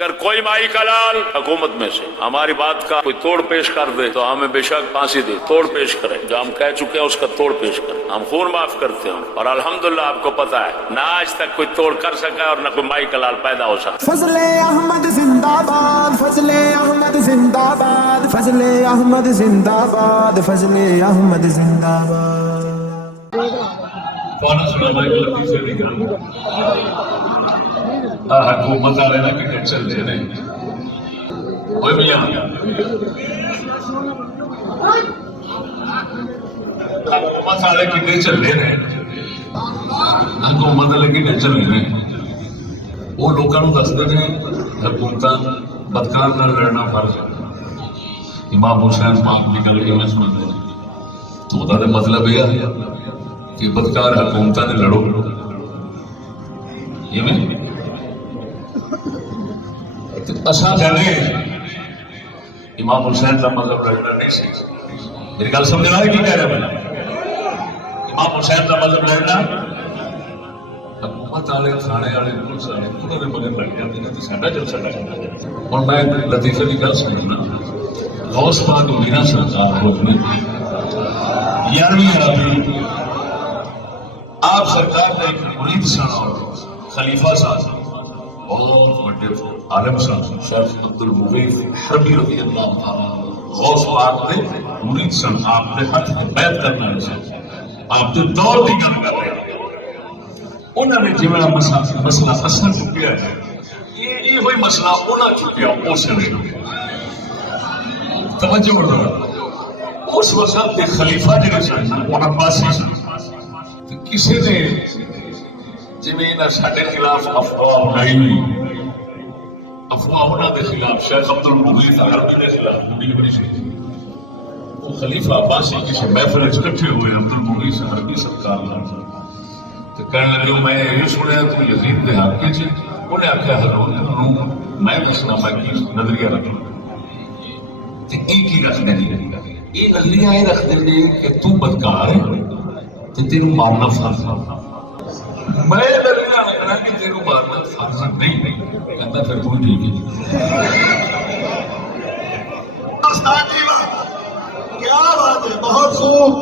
اگر کوئی مائی کا لال حکومت میں سے ہماری بات کا کوئی توڑ پیش کر دے تو ہمیں بے شک پھانسی دے، توڑ پیش کرے، جو ہم کہہ چکے ہیں اس کا توڑ پیش کریں، ہم خون معاف کرتے ہیں۔ اور الحمدللہ آپ کو پتا ہے نہ آج تک کوئی توڑ کر سکا اور نہ کوئی مائی کا لال پیدا ہو سکا۔ فضل احمد زندہ باد، فضل احمد زندہ باد، فضل احمد زندہ باد، فضل احمد زندہ باد۔ حکومت والے نا کہ ٹینشن لے رہے حکومت والے کی ٹینشن لے رہے حکومت والے کی ٹینشن لے رہے وہ لوگوں کو دستے ہیں حکومت بدکار نہ لڑنا فرض ہے۔ امام حسین پاک کی گل میں سنتے ہیں تو مطلب یہ ہے کہ بدکار حکومت نے لڑو امام حسین کا مطلب لڑنا نہیں سی۔ میری گل سمجھنا ہے کی کہہ رہے ہیں؟ امام حسین کا مطلب لڑنا حکومت والے تھانے والے پولیس والے انہوں نے مگر لگ جاتے ہیں تو ساڈا جلسہ لگ جاتا ہے۔ اور میں لطیفے کی گل سمجھنا غوث پاک میرا سرکار ہونے 11ویں عربی آپ سرکار نے ایک مرید سن اور خلیفہ صاحب بہت بڑے عالم صاحب شیخ عبد المغیث حربی رضی اللہ تعالیٰ غوث پاک نے مرید سن آپ نے حق بیعت کرنا ہے آپ نے دور کی گل کر رہے ہیں انہوں نے جو مسئلہ اثر چکیا ہے یہ وہی مسئلہ انہوں چکیا اس نے توجہ رہا اس وقت کے خلیفہ جنہیں سن عباسی کسی نے جمین ساڈے خلاف افواہ اڑائی افواہ انہوں کے خلاف شیخ عبد المغیث حربی کے خلاف وہ خلیفہ عباسی کسی محفل اکٹھے ہوئے عبد المغیث حربی سرکار تو کہنے لگے میں یہ سنیا تو یزید کے حق چ انہیں آخیا حضور میں دسنا میں کی نظریہ رکھوں کی رکھنے یہ نظریہ یہ رکھتے ہیں کہ تو بدکار ہے تو تیروں مارنا فرض ہے۔ میں نظریہ رکھنا کہ تیروں مارنا فرض نہیں کہتا پھر تو ٹھیک ہے۔ کیا بات ہے، بہت خوب۔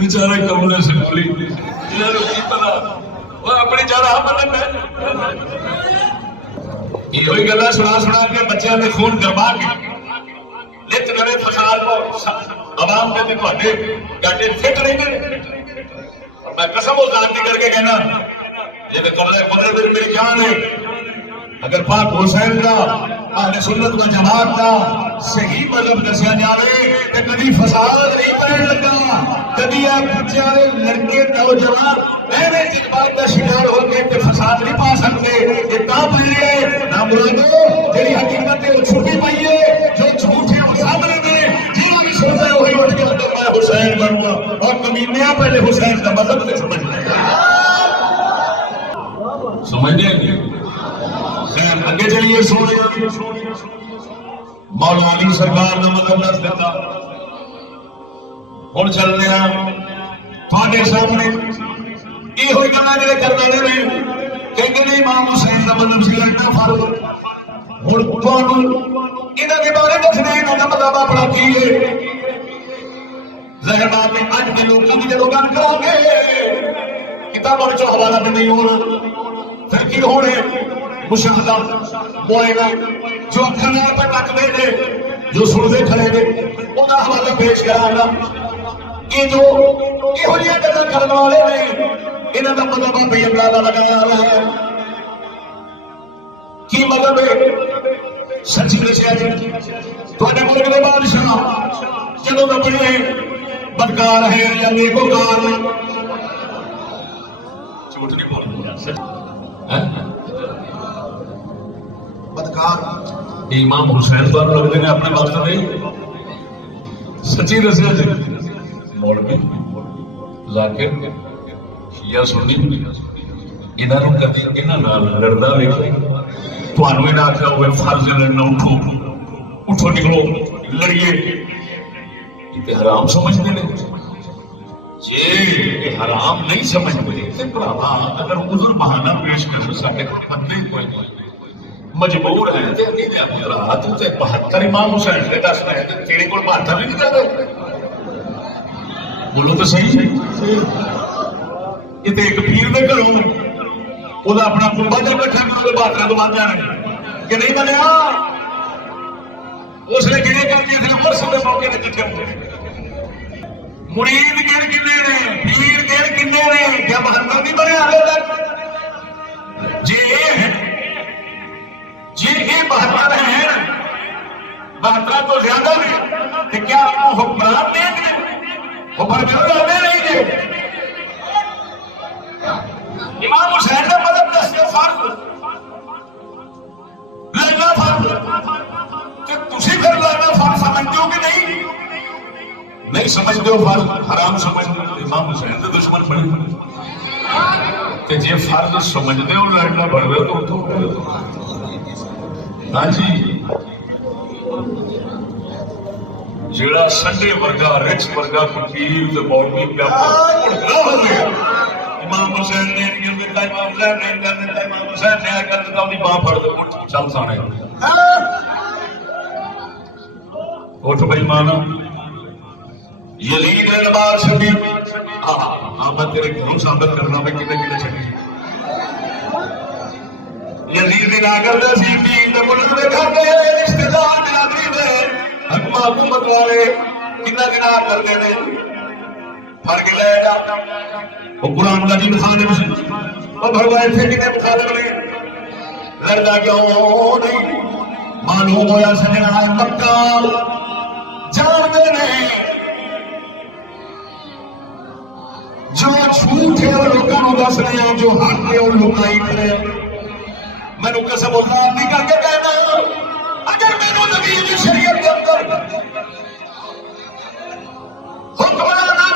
بیچارے کمرے سے بولی اپنی جگہ یہ ہوئی گلا سنا سنا کے بچوں نے خون گرما کے لت کرے فساد کو عوام کے گاٹے فٹ نہیں گئے۔ میں قسم و ذات کر کے کہنا یہ قدرت میری جان ہے اگر پاک حسین کا اہل سنت و جماعت کا صحیح مذہب دسیا جائے تو کبھی فساد نہیں پہن لگا، کبھی آپ بچے لڑکے نوجوان ایویں جذبات کا شکار ہو کے فساد نہیں پا سکتے۔ یہ کہاں پہلے نہ مرادو تیری حقیقت ہے وہ چھپی پئی ہے جو جھوٹ ہے وہ سامنے میں جینا بھی سنتا ہے وہی اٹھ کے میں حسین بنوں اور کمینے پہلے حسین کا مذہب سے سمجھ لیں سمجھنے اگے چلیے سونے مولا علی سرکار نے مطلب دس دیتا ہوں چلتے ہیں تھوڑے سامنے یہ ہوئی گلا جی کرنے رہے کہ امام حسین کا مطلب سی لڑنا فرض ہوں یہاں کے بارے دسنا یہاں کا مطلب اپنا کی ہے ظاہر بات میں اج کے لوگوں کی جب گل کرو گے کتابوں میں حوالہ بھی نہیں ہونا پھر کی ہونے مشاہدہ بولے گا جو اکھر پہ ٹک دے دے جو سنتے کھڑے گے انہیں حوالہ پیش کرانا یہ جو یہ گلا کرنے والے نے انہوں کا مطلب بھائی اندازہ لگایا رہا ہے کی مطلب ہے سچی دسیا جی تھوڑے ملک کے بادشاہ جدوں کا بڑے بدکار ہے یا نیکوکار جھوٹ نہیں بولنا بدکار امام حسین پر لگتے ہیں اپنی بات کر رہے سچی دسیا جی مولوی ذاکر شیعہ سنی انہوں کبھی انہوں لڑنا ویکھو تمہوں یہ آخیا ہوئے فرض لڑنا اٹھو اٹھو نکلو لڑیے یہ حرام سمجھتے ہیں جی حرام نہیں سمجھتے اگر عذر بہانہ پیش کرو سارے بندے کوئی نہیں مجبور ہے تے نہیں دے پترا تو تے 72 امام حسین دے دس میں تے تیرے کول 72 نہیں نکلدے بولو تو صحیح یہ تے ایک پیر دے گھروں او دا اپنا کنبا جے بیٹھا تے 72 تو مان جانے کہ نہیں بنیا اس نے گنے کر دیے تھے عرص دے موقع تے کٹھے ہوئے مرید گن کنے نے پیر گن کنے نے کیا 72 نہیں بنے حالے تک جی یہ 72 ہیں 72 تو زیادہ نہیں کہ کیا وہ حکمران دیں گے حکمران دے نہیں گے امام حسین نے مدد دستے فرض لڑنا فرض کہ تسی پھر لڑنا فرض سمجھتے ہو کہ نہیں سمجھتے ہو فرض حرام سمجھتے ہو امام حسین سے دشمن پڑے کہ جی فرض سمجھتے ہو لڑنا پڑ رہے تو ہاں جی جڑا سنڈے ورگا رچ ورگا فقیر تے مولوی پیا امام حسین نے نہیں دیتا امام حسین نے کر دیتا امام حسین نے کر دیتا اونی باں پھڑ دے چل سانے اٹھ بھائی مانا یزید نے بار چھڈی ہاں میں تیرے گھروں ثابت کرنا میں کنے چھڈی یزید نے نہ کر دے سی تین تے ملک دے گھر دے رشتہ دار نے آدمی دے حکومت والے کنا گنا کرتے ہیں فرق لے گا وہ قرآن کا جن خانے میں وہ بھروائے تھے کنے مخالف نے لڑنا کیوں نہیں معلوم ہویا سجنا ہے مکہ جانتے نہیں جو جھوٹ ہے وہ لوگوں کو دس رہے ہیں جو حق ہے وہ لکائی کرے میں نے قسم اللہ نہیں کر کے کہنا اگر میں نے نبی کی شریعت کے اندر حکمرانہ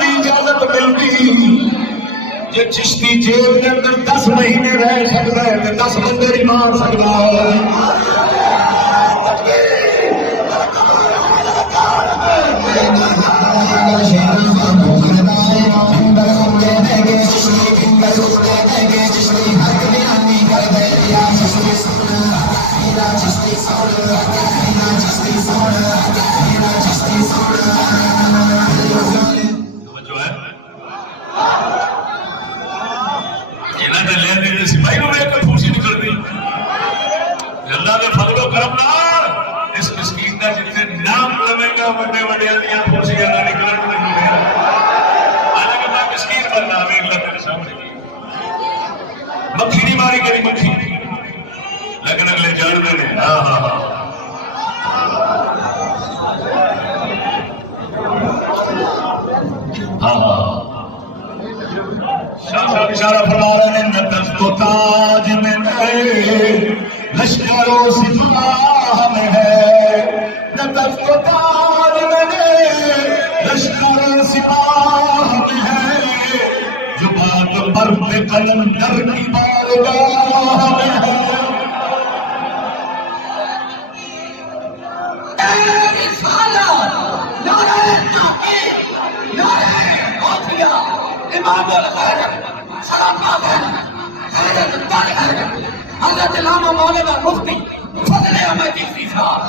کی اجازت ملتی یہ چشتی جیل کے اندر 10 مہینے رہ سکتا ہے 10 بندے نہیں مار سکتا اللہ نے فضل و کرم اس مسکین کا جتنے نام لگے گا بڑے بڑے دیا پھوسیاں نہ نکلن نہیں ہے حالانکہ میں مسکین پر نام ہے اللہ کے سامنے مکھی نہیں ماری کری مکھی لیکن اگلے جان دے نے ہاں ہاں ہاں ہاں شاہ صاحب اشارہ فرما رہے ہیں نہ دست و تاج میں ہے لشکر و سپاہ میں ہے نہ دست و تاج میں ہے لشکر و سپاہ میں ہے جو بات پر پہ قلندر کی بارگاہ میں ہے اے رسالت نعرہ تحقیق نعرہ غوثیہ امام الغیرت سلام حیرت الطالب حضرت علامہ مولانا مفتی فضل احمد چشتی صاحب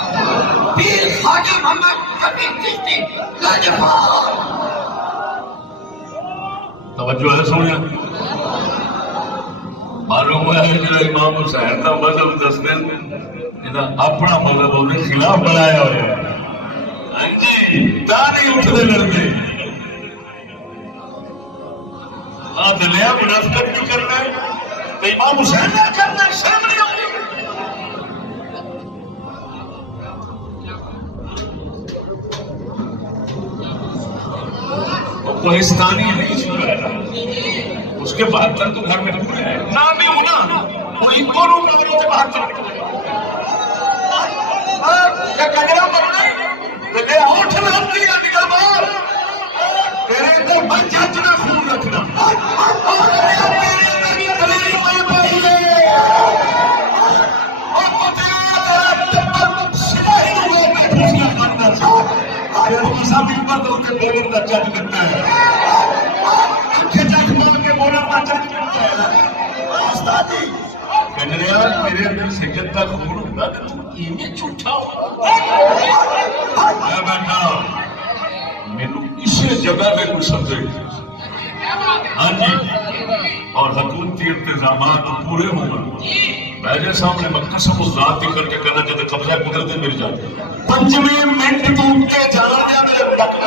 پیر خواجہ محمد حبیب چشتی لاجواب توجہ ہے سونے معلوم ہے کہ امام حسین کا مذہب دستے اپنا مذہب انہیں خلاف بنایا ہوا ہے ہاں جی نہیں اٹھتے لڑتے ہاں دنیا منافقت بھی کرنا ہے تو امام حسین نے کرنا ہے شرم نہیں ہوگی کوہستانی نہیں چھوڑا ہے اس کے 72 تو گھر میں پورے ہیں نام بھی ہونا وہ ان دونوں قدروں کے 72 کیا کہنا پڑنا ہے کہ اٹھ لگ دیا نکل بار تیرے اندر من جاچنا خون رکھنا جج کرتا ہے سجنیا میرے اندر سجن کا خون ہوتا تو ایویں جھوٹا ہو میں بیٹھا میرے اسی جگہ پہ کچھ سمجھے ہاں جی اور حکومتی انتظامات پورے ہوں گے میرے سامنے میں قسم ذات کی کر کے کہنا جب قبضہ قدرت مل جاتے 5ویں منٹ ٹوٹ کے جانا گیا میرے تک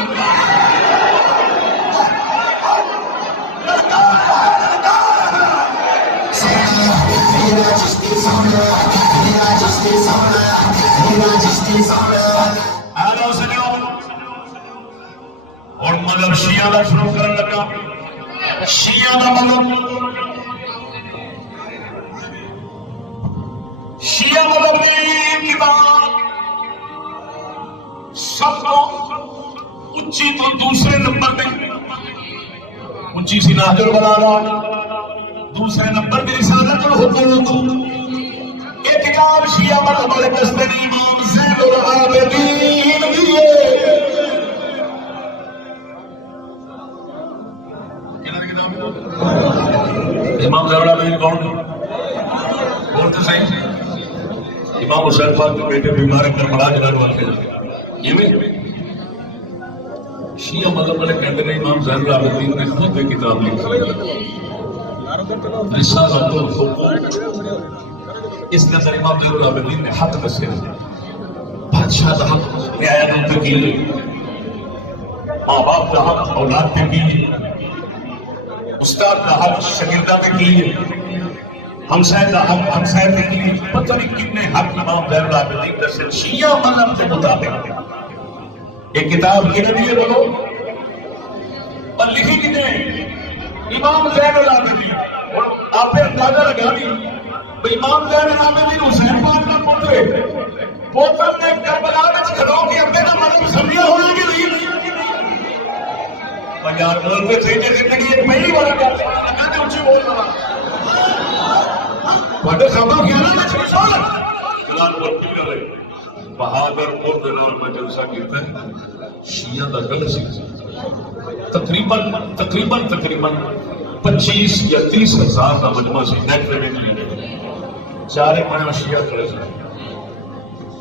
اور مذہب شیعہ کا شروع کرنے لگا شیعہ کا مذہب شیعہ مذہب میں کتاب سب کو اونچی تو دوسرے نمبر پہ اونچی سی نہج البلاغہ دوسرے نمبر پہ رسالۃ الحقوق یہ کتاب شیعہ مذہب والے دستری امام زین العابدین کی ہے امام زین العابدین کون بولتے صحیح امام حسین پاک کے بیٹے بیمار کر بڑا جلال والے یہ میں شیعہ مذہب والے کہتے ہیں امام زین العابدین نے خود ایک کتاب لکھی رسالۃ الحقوق اس کے اندر امام زین العابدین نے حق بسے بادشاہ کا حق رعایا پہ کی ماں باپ کا حق اولاد پہ کی استاد کا حق شاگردہ پہ کی ہمسائے کا حق ہمسائے پہ کی پتہ نہیں کتنے حق امام زین العابدین دسے شیعہ مذہب کے مطابق ایک کتاب کتنے دیے بولو اور لکھی کتنے امام زین العابدین آپ نے اندازہ لگا دی امام زین العابدین حسین پاک کا پوتر نے کربلا میں کھڑوں کے اپنے کا مطلب سمجھا ہونا کہ نہیں یار بول کے تھے زندگی ایک پہلی بار کرتے ہیں لگا دے اونچی بول رہا بڑے خبر کیا نا میں سوال خلال بولتی کر رہے بہادر اور دنوں میں جلسہ کہتا ہے شیعہ دا گل سی تقریباً 25 یا 30 ہزار کا مجمع سی نیٹ پہ بھی چارے پانے شیعہ کھڑے سے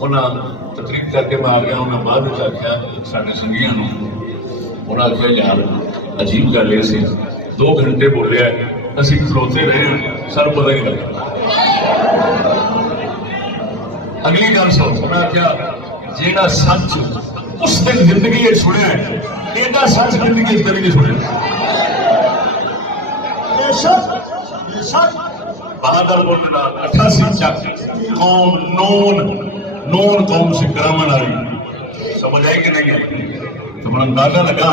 انہاں تقریب کر کے میں آ گیا انہاں بعد میں آخیا سارے سنگیاں نو انہاں آخیا یار عجیب گل یہ سی 2 گھنٹے بولیا اسی کھلوتے رہے سر پتہ نہیں لگا اگلی گل سو انہاں آخیا جیڑا سچ اس دن زندگی یہ سنیا ہے ایڈا سچ زندگی اس طریقے سنیا بہادر بولنا 88 چک قوم نون قوم سے گرامن آئی سمجھ آئی کہ نہیں ہے تو میں اندازہ لگا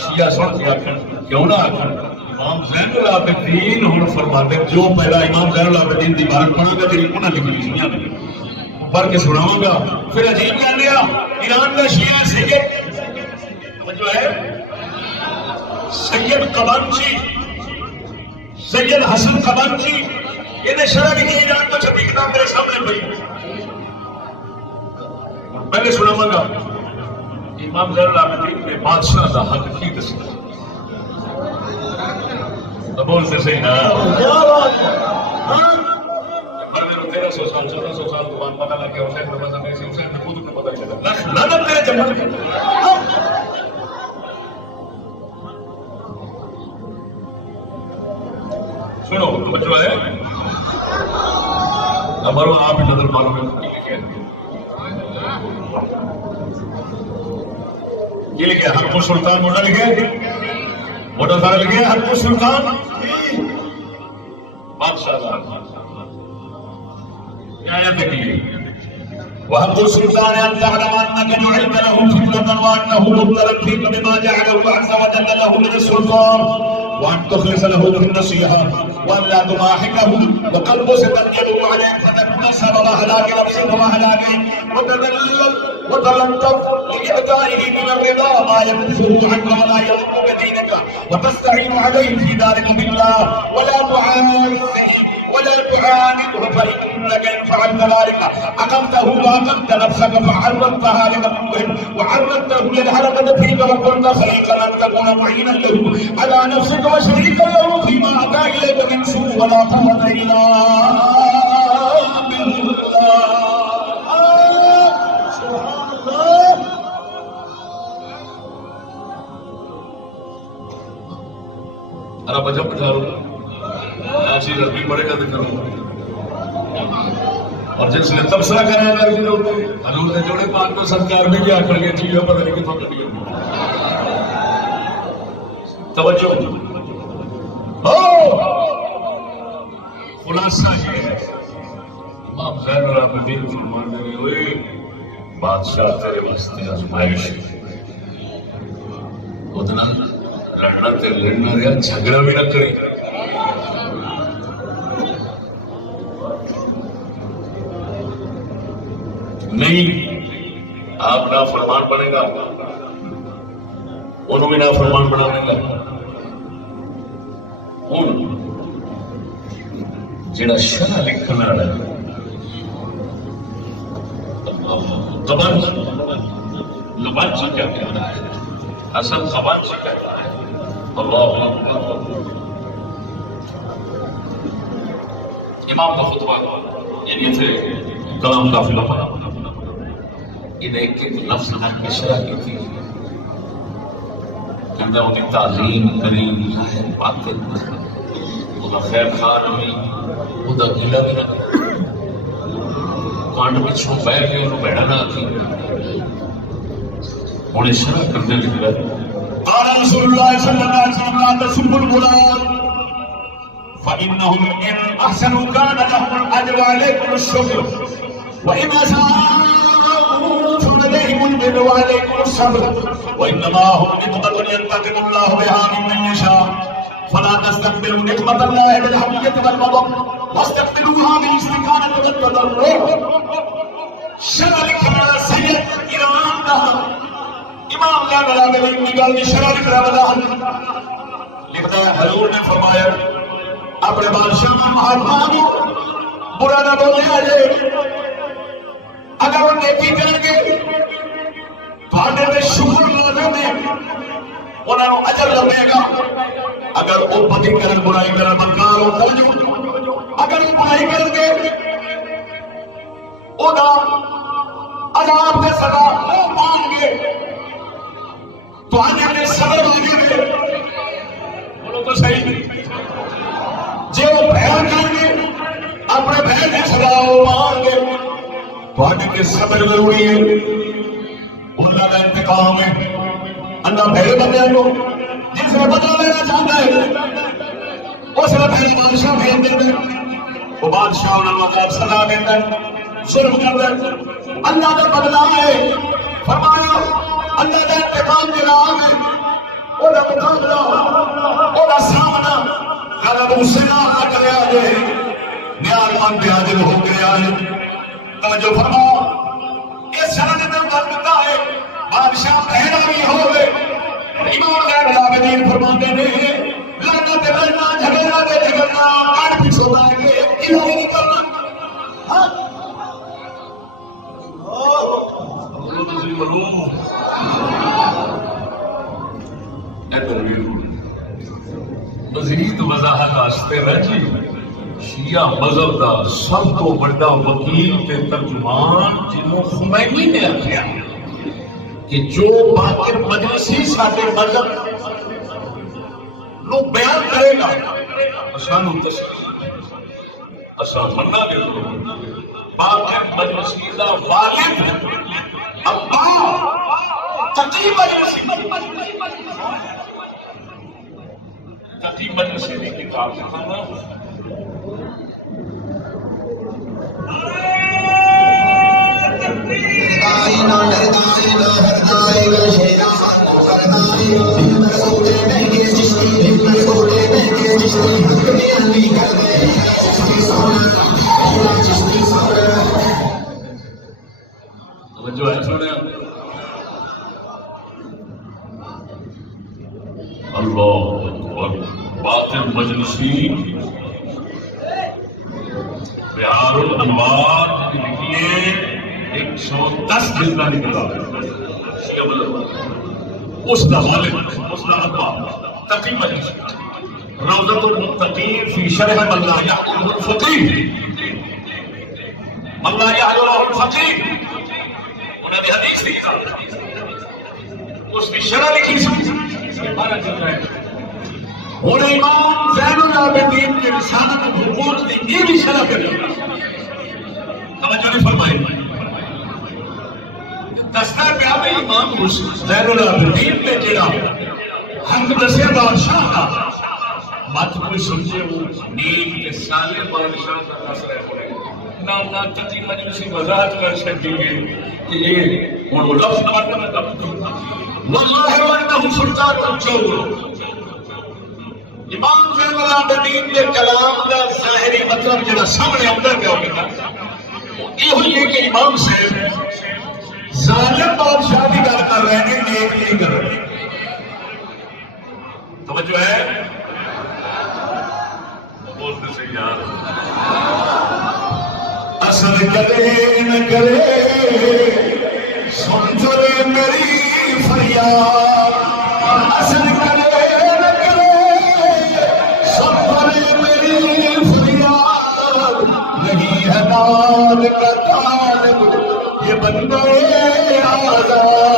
شیعہ سن کے آخر کیوں نہ آخر امام زین العابدین ہوں فرماتے جو پہلا امام زین العابدین دی بات پڑھا گا تیری انہاں لکھی شیعہ نے پڑھ کے سناواں گا پھر عجیب کہہ لیا ایران کا شیعہ جو ہے سید قبانچی سید حسن قبانچی یہ شرح لکھی ایران کو 26 کتاب میرے سامنے پڑی پہلے سناواں گا امام زین العابدین نے بادشاہ کا حق کی دسی تو بولتے صحیح نا 1300 سال 1400 سال کے بعد پتہ لگ گیا حسین کا مذہب ایسی حسین نے خود کو پتہ چلا لعنت تیرے جنت سنو بچوں ہے ہمارا آپ ہی نظر مارو میں یہ لکھے حق سلطان موٹا لکھے موٹا سارا لکھے حق سلطان بادشاہ آیت دیکھیے وحق السلطان ان تعلم انك جعلت له فتنة وانه مبتلى فيك بما جعله عز وجل له من السلطان وان تخلص له في النصيحة وان لا تضاحكه وقلبه ستنقلب عليك فتكون سبب هلاك نفسك وهلاك وتلطف لإعطائه من الرضا ما يكفه عنك ولا يضرك دينك وتستعين عليه في ذلك بالله ولا تعانده فإنك إن فعلت ذلك أقمته وأقمت نفسك فعرضتها لمكروه وعرضته للحركة فيك وكنت خليقا أن تكون معينا له على نفسك وشريكا له فيما أتى إليك من سوء ولا قوة إلا اور جس نے تبصرہ کرا کر کے حضور نے جوڑے پاک کو سرکار میں کیا کر لیا چیز پتہ نہیں کتنا کر توجہ خلاصہ یہ ہے امام زین العابدین فرمانے میں ہوئے بادشاہ تیرے واسطے آزمائش اتنا لڑنا تے لڑنا رہا جھگڑا بھی نہ کرے نہیں آپ نافرمان بنے گا انہوں بھی نافرمان بنانے گا ہوں جڑا شرح لکھنا ہے زبان سے کیا کہنا ہے اصل زبان سے کہنا ہے اللہ امام کا خطبہ یعنی تھے کلام کافی لمبا انہیں ایک لفظ کی شرح کی تھی کہ ان کی تعلیم کریم ظاہر باطن ان خیر خان ہوئی ان کا گلا بھی نہ کانڈ پچھوں بہ کے انہوں بیٹھا نہ تھی انہیں شرح کرنے لگا قال رسول اللہ صلی اللہ علیہ وسلم لا تسبوا الغلام فإنهم إن أحسنوا كان لهم الأجر وعليكم الشكر وإن أساءوا فعليهم البر وعليكم الصبر وإنما هم نقمة ينتقم الله بها ممن يشاء فلا تستكبروا نقمة الله بالحمية والغضب واستقبلوها بالاستكانة والتضرع شرع لكما سيد إمام لها امام زین العابدین کی گل کی شرح لکھ رہا لکھتا ہے حضور نے فرمایا اپنے بادشاہ مہاتما کو برا نہ بولے آجے اگر وہ نیکی کر کے تھوڑے میں شکر لازم ہے انہوں نے اجر لگے گا اگر وہ بدی کرن برائی کرن مکار ہوتا جو اگر وہ برائی کر کے وہ عذاب دے سزا وہ مان گے تو آنے کے صبر مانگے گے بولو تو صحیح جو بہن کر گے اپنے بہن کی سزا وہ مان گے تو آنے کے صبر ضروری ہے اللہ کا انتقام ہے اللہ پہلے بندے کو جس نے بدلا لینا چاہتا ہے اس نے پہلے بادشاہ بھیج دیتا ہے وہ بادشاہ انہوں نے سزا دیتا ہے شرم کرتا ہے اللہ کا بدلا ہے فرمایا اللہ کا انتقام کے نام ہے وہ مقابلہ وہ سامنا غلط اس سے نہ کرے آجے نیار مان پہ حاضر ہو گئے آجے توجہ فرما اس شرح میں بات ہے بادشاہ بہن بھی ہو گئے امام زین العابدین فرماتے ہیں لڑنا تے لڑنا جھگڑنا تے جھگڑنا کاٹ پیچھے لائیں گے کیوں نہیں کرنا ہاں مزید وضاحت واسطے رجی شیعہ مذہب کا سب کو بڑا وکیل تے ترجمان جنہوں خمینی نے آخیا کہ جو باقر مجلسی ساڈے مذہب نو بیان کرے گا اسانو تشکیل اسان مننا دے باقر مجلسی دا والد اللہ تقی مجلسی کی کتاب لکھانا جو ہے سنے اللہ باطن مجلسی بہار الانوار لکھیے 110 جلدہ نکلا اس کا والد اس کا ابا تقی مجلسی روضۃ المتقین فی شرح من لا یعقلہ الفقیہ من لا یعقلہ الفقیہ انہوں نے حدیث لکھا اس کی شرح لکھی سی بارہ جلدہ ہے اور امام زین العابدین کے رسالت حقوق نے یہ بھی شرح کر اس زین العابدین نے جڑا حق دسیا بادشاہ کا مت کوئی سمجھے وہ نیک کے سالے بادشاہ کا مسئلہ ہے نہ کتی مجلسی وضاحت کر سکیں گے کہ یہ وہ لفظ واللہ وانہ سلطان الجور امام زین العابدین کے کلام کا ظاہری مطلب جڑا سامنے آتا پیا ہوگا یہ ہوئی ہے کہ امام صاحب ظالم بادشاہ کی گل کر رہے ہیں نیک نہیں کر رہے توجہ ہے بولتے سے یار اصل کرے نہ کرے سن چلے میری فریاد اصل کرے نہ کرے سن چلے میری فریاد نہیں ہے نال کا طالب یہ بندے آزاد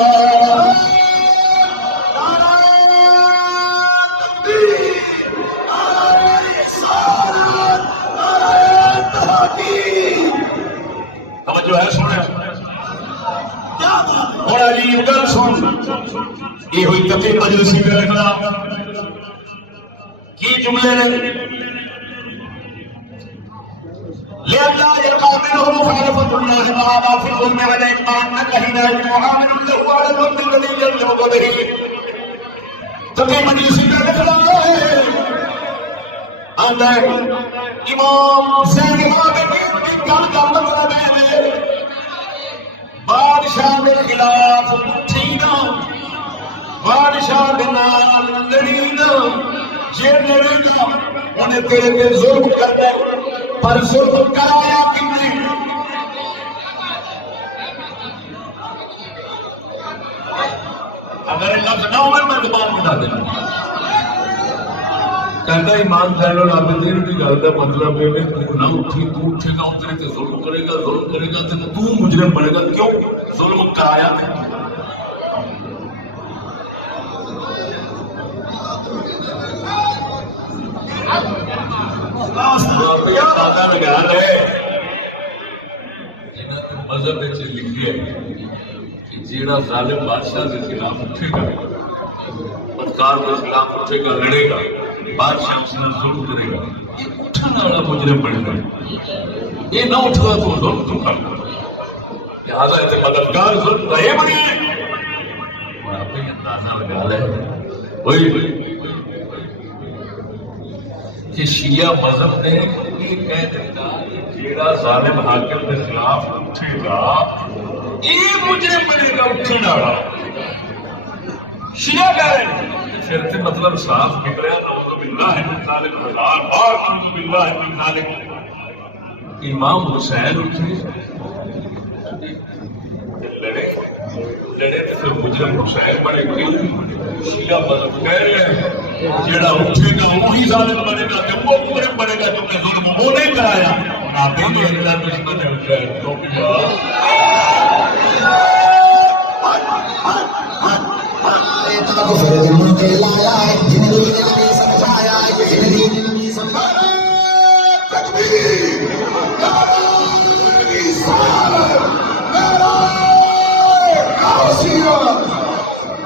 توجہ ہے سنے اور عجیب گل سن یہ ہوئی کبھی مجلسی میں لکھنا کی جملے نے لِأَلَّا يَقَابِلُهُ مُخَالَفَةُ اللَّهِ تَعَالَىٰ فِي الظُّلْمِ وَالْإِكْرَامِ نَكَهِنَا مُعَامِلٌ لَهُ عَلَى الْوَقْتِ الَّذِي يَجْلِبُ بِهِ کبھی مجلسی میں لکھنا ہے آندا ہے امام زین العابدین کی گل کا مطلب ہے بادشاہ کے خلاف اٹھی نہ بادشاہ کے نال لڑی نہ جے لڑے گا انہیں تیرے پہ ظلم کرنا پر ظلم کرایا کتنے اگر لفظ نہ ہوئے میں زبان بتا دینا کہتا امام زین العابدین کی گل کا مطلب ہے تو نہ اٹھی تو اٹھے گا اتنے تے ظلم کرے گا تو مجرم بنے گا کیوں ظلم کرایا مذہب لکھی ہے کہ جیڑا ظالم بادشاہ کے خلاف اٹھے گا بدکار کے خلاف اٹھے گا لڑے گا بادشاہ اس نے ظلم کرے گا یہ اٹھنے والا مجرم بنے گا یہ نہ اٹھا تو ظلم تو کر لہٰذا اسے مددگار ظلم کا یہ بنی ہے اور آپ ہی اندازہ لگا لے وہی کہ شیعہ مذہب نے یہ کہہ دیتا جیڑا ظالم حاکم کے خلاف اٹھے گا یہ مجرم بنے گا اٹھنے والا شیعہ کہہ رہے ہیں پھر سے مطلب صاف نکلے نعوذ باللہ من ذالک بار بار نعوذ باللہ من ذالک امام حسین اٹھے لڑے تو پھر مجرم حسین بنے گا شیعہ مذہب کہہ رہے ہیں جیڑا اٹھے گا وہی ظالم بنے گا کہ وہ مجرم بنے گا تم نے ظلم وہ نہیں کرایا آپ بھی اگلا دشمن ہے حسین تو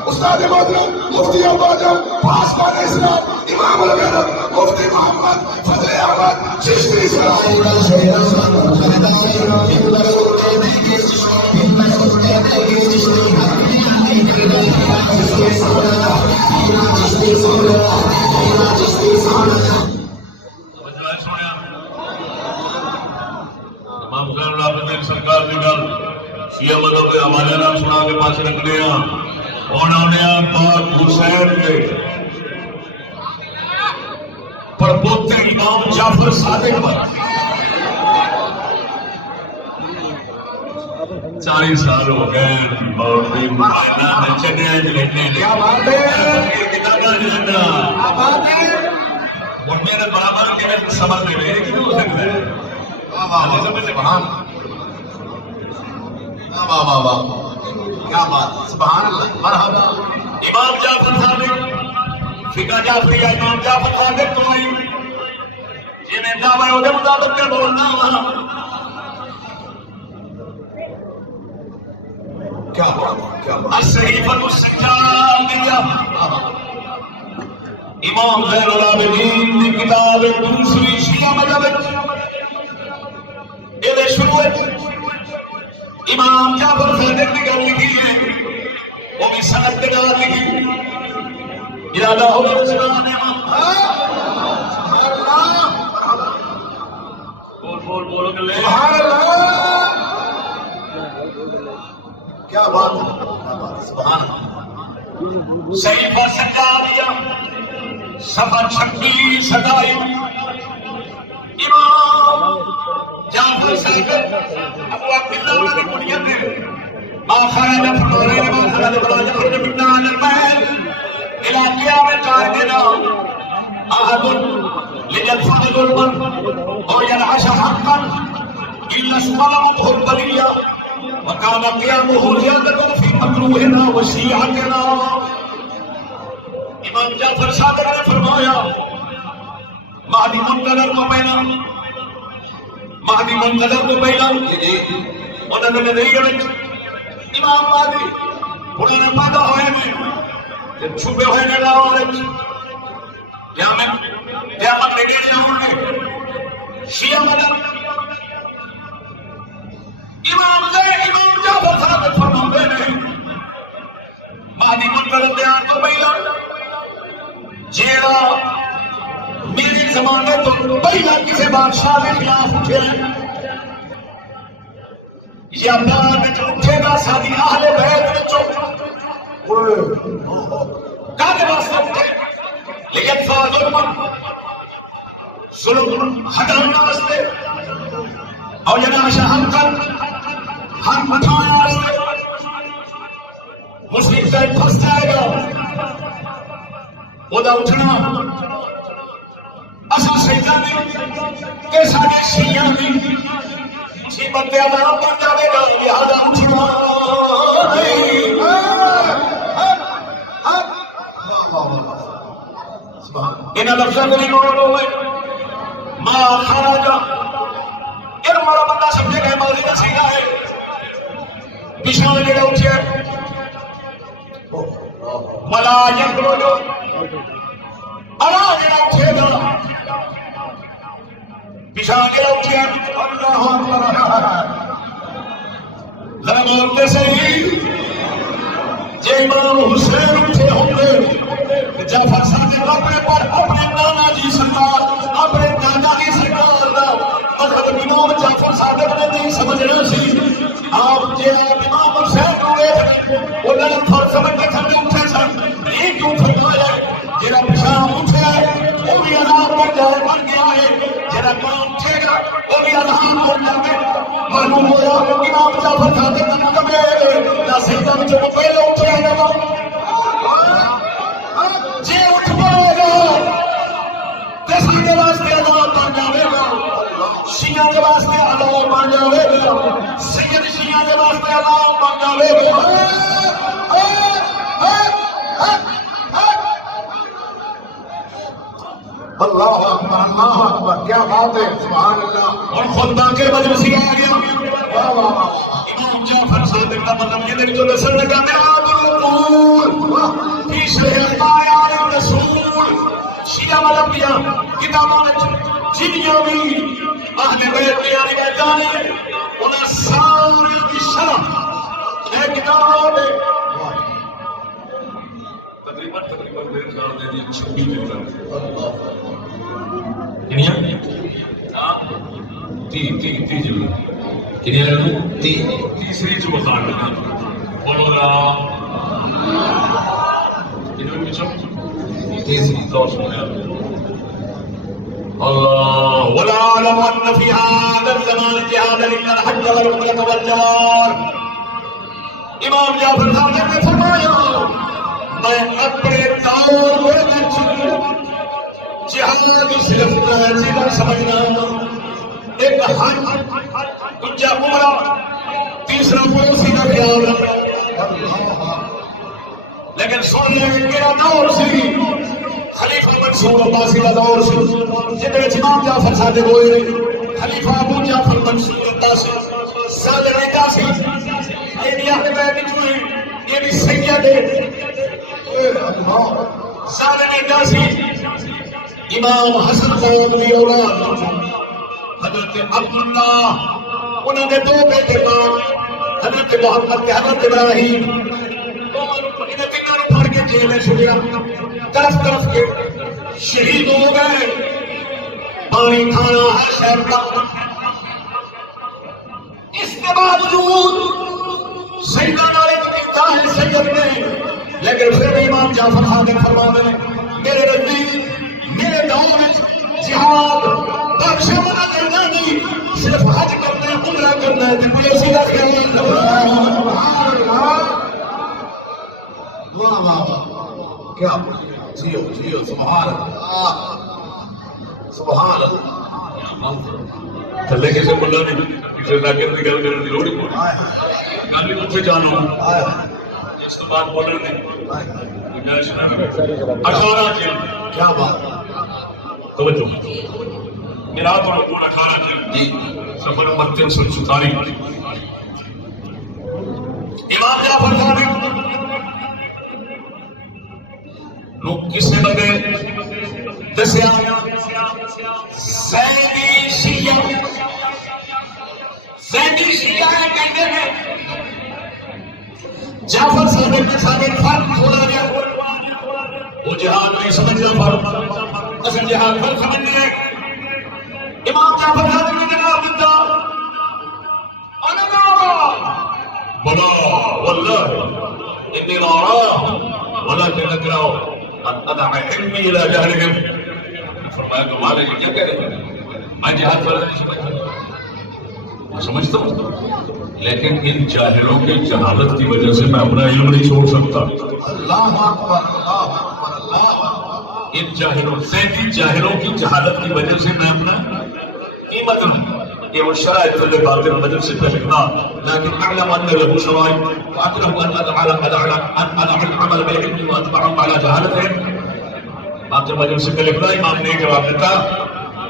استاد محترم مفتی اعظم پاسبان اسلام امام الغیرت مفتی محمد فضل احمد چشتی امام زین العابدین سرکار کی گل شیعہ مذہب کے حوالے نال سنا کے پاس رکھنے ہاں پاک حسین کے پر پوتے امام جعفر صادق پر 40 سال ہو گئے مولوی مائنہ نے چنیا جلنے کیا بات ہے کتاباں جلنا کیا بات ہے اور میرے برابر کے سمجھ میں میرے کی ہو سکتا ہے واہ سمجھ سبحان واہ واہ واہ کیا بات سبحان اللہ مرحبا امام جعفر صادق فقہ جعفری امام جعفر صادق تو نہیں جنہیں دعوی ہو دے مطابق کے بولنا کیا بات کیا بات الصحیفۃ السجادیہ امام زین العابدین کی کتاب دوسری شیعہ مذہب یہ شروع امام جعفر صادق کی گل لکھی ہے وہ بھی سند کے نام لکھی ارادہ ہو گیا سبحان اللہ بول بول گلے سبحان اللہ کیا بات ہے سبحان اللہ صحیفہ سجادیہ صفحہ 36 امام جعفر صادق ابو عبداللہ کی کنیت ہے ما خرج فرمانے ما خرج فرمانے خرج من البيت الى قيام قائدنا احد ليدفع ظلما او ينعش حقا الا ظلمته البليه وكان قيامه زياده في مكروهنا وشيعتنا امام جعفر صادق نے فرمایا مہدی منتظر کو پہلا مہدی منتظر کو پہلا انہوں نے نہیں رکھ امام مہدی انہوں نے پیدا ہوئے نے چھپے ہوئے نے لاہور قیامت لے گئے ہوں گے شیعہ مذہب امام جعفر صادق فرماتے ہیں مہدی منتظر دیان کو پہلا جیڑا میرے زمانے تو پہلا کسی بادشاہ کے خلاف اٹھے یا بعد اٹھے گا ساری اہل بیت کانے واسطے اٹھے لیکن ظلم ہٹانا واسطے اور جناب شاہد کر ہم اٹھانا واسطے مسلم کا پھنس جائے گا وہ اٹھنا اصل سیدہ نہیں کہ سارے شیعہ نہیں جی بندے اللہ بن جائے گا لہذا اٹھنا انہاں لفظوں کو نہیں نوٹ ہوئے ما خرج یہ ہمارا بندہ سمجھے گئے ماضی کا سیدھا ہے پچھانے جڑا اٹھے ولا يخرج اللہ جڑا اٹھے گا پچھانے اٹھے اللہ اکبر ذرا بولتے صحیح جے امام حسین اٹھے ہوں گے جعفر صادق اپنے پر اپنے نانا جی سرکار اپنے دادا جی سرکار دا مطلب امام جعفر صادق نے نہیں سمجھنا سی آپ جے امام حسین ہوئے انہوں نے تھوڑ سمجھ کے کھڑے اٹھے سن یہ کیوں فرمایا جڑا پیشاب اٹھے وہ بھی عذاب بن جائے بن گیا ہے جڑا کام اٹھے گا وہ بھی عذاب بن جائے معلوم ہوا امام جعفر صادق کا مطلب ہے نہ سیدہ میں جو پہلے اٹھے گا جی اٹھ پڑے گا کسی کے واسطے عذاب بن جائے گا شیعہ کے واسطے عذاب بن جائے گا سید شیعہ کے واسطے عذاب بن جائے گا اللہ اکبر کیا بات ہے سبحان اللہ اور خطبہ کے مجلسی آ گیا امام جعفر صادق کا مطلب یہ میری جو لسن لگا میں فی شریعت آیا رسول شیعہ مطلب دیا کتاباں جنیاں بھی اہل بیت میں آنے گئے جانے انہیں سارے کی شرح ہے کتاب ہے تقریباً میرے خیال میں 26 دن تیسری جو بخار لگا بولو گا تیسری دور سنیا اللہ ولا علم ان في هذا الزمان جهاد الا الحج والعمرة والجوار امام جعفر صادق نے فرمایا میں اپنے دور میں جہاد صرف تہذیب سمجھنا ایک حج دوسرا عمرہ تیسرا پڑوسی کا خیال رکھنا لیکن سونے میرا دور سی خلیفہ منصور عباسی کا دور سی جدھر امام جعفر صادق ہوئے خلیفہ ابو جعفر منصور عباسی صادق رہتا سی ایڈیا کے بیٹی چوئی دے سارے نے داسی امام حسن صاحب دی اولاد حضرت عبداللہ انہوں نے دو بیٹے پاک حضرت محمد تے حضرت ابراہیم انہیں تینوں پھڑ کے جیل میں چھڑیا طرف طرف کے شہید ہو گئے پانی کھانا ہر شہر کا اس کے باوجود سیدنا علی ہے سید نے لیکن پھر امام جعفر صادق فرما دے میرے نزدیک میرے دور میں جہاد بادشاہ بنا کرنا نہیں صرف حج کرنا ہے عمرہ کرنا ہے کوئی اسی کا خیال کیا جیو جیو سبحان اللہ سبحان اللہ تھلے کسی ملا نہیں کسی ذاکر کی گل کرنے کی لوڑ نہیں گل بھی اتنے جانا اس کے بعد بولنے نہیں 18 کیا بات توجہ میرا تو رکون 18 سفر نمبر 344 امام جعفر صادق لوگ کسے لگے دسیا زیدی شیعہ کہتے ہیں جعفر صادق نے سارے فرق کھولا گیا وہ جہاد نہیں سمجھنا فرق اصل جہاد فرق سمجھنے ہیں امام جعفر صادق نے جواب دیتا انا بلا والله اني لا اراه ولكن اكره ان ادع علمي الى جهلهم فرمایا کہ مالک کیا کہہ رہے ہیں میں جہاد پر نہیں سمجھتا ہوں لیکن ان جاہلوں کی جہالت کی وجہ سے میں اپنا علم نہیں چھوڑ سکتا اللہ اکبر اللہ ان جاہلوں کی جہالت کی وجہ سے میں اپنا قیمت ہوں یہ وہ شرائط والے باطل مجلس سے لکھنا لیکن اعلم ان له شرائط واكره ان ادعى العمل بالعلم واتبعهم على جهالتهم باطل مجلس سے لکھنا امام نے جواب دیتا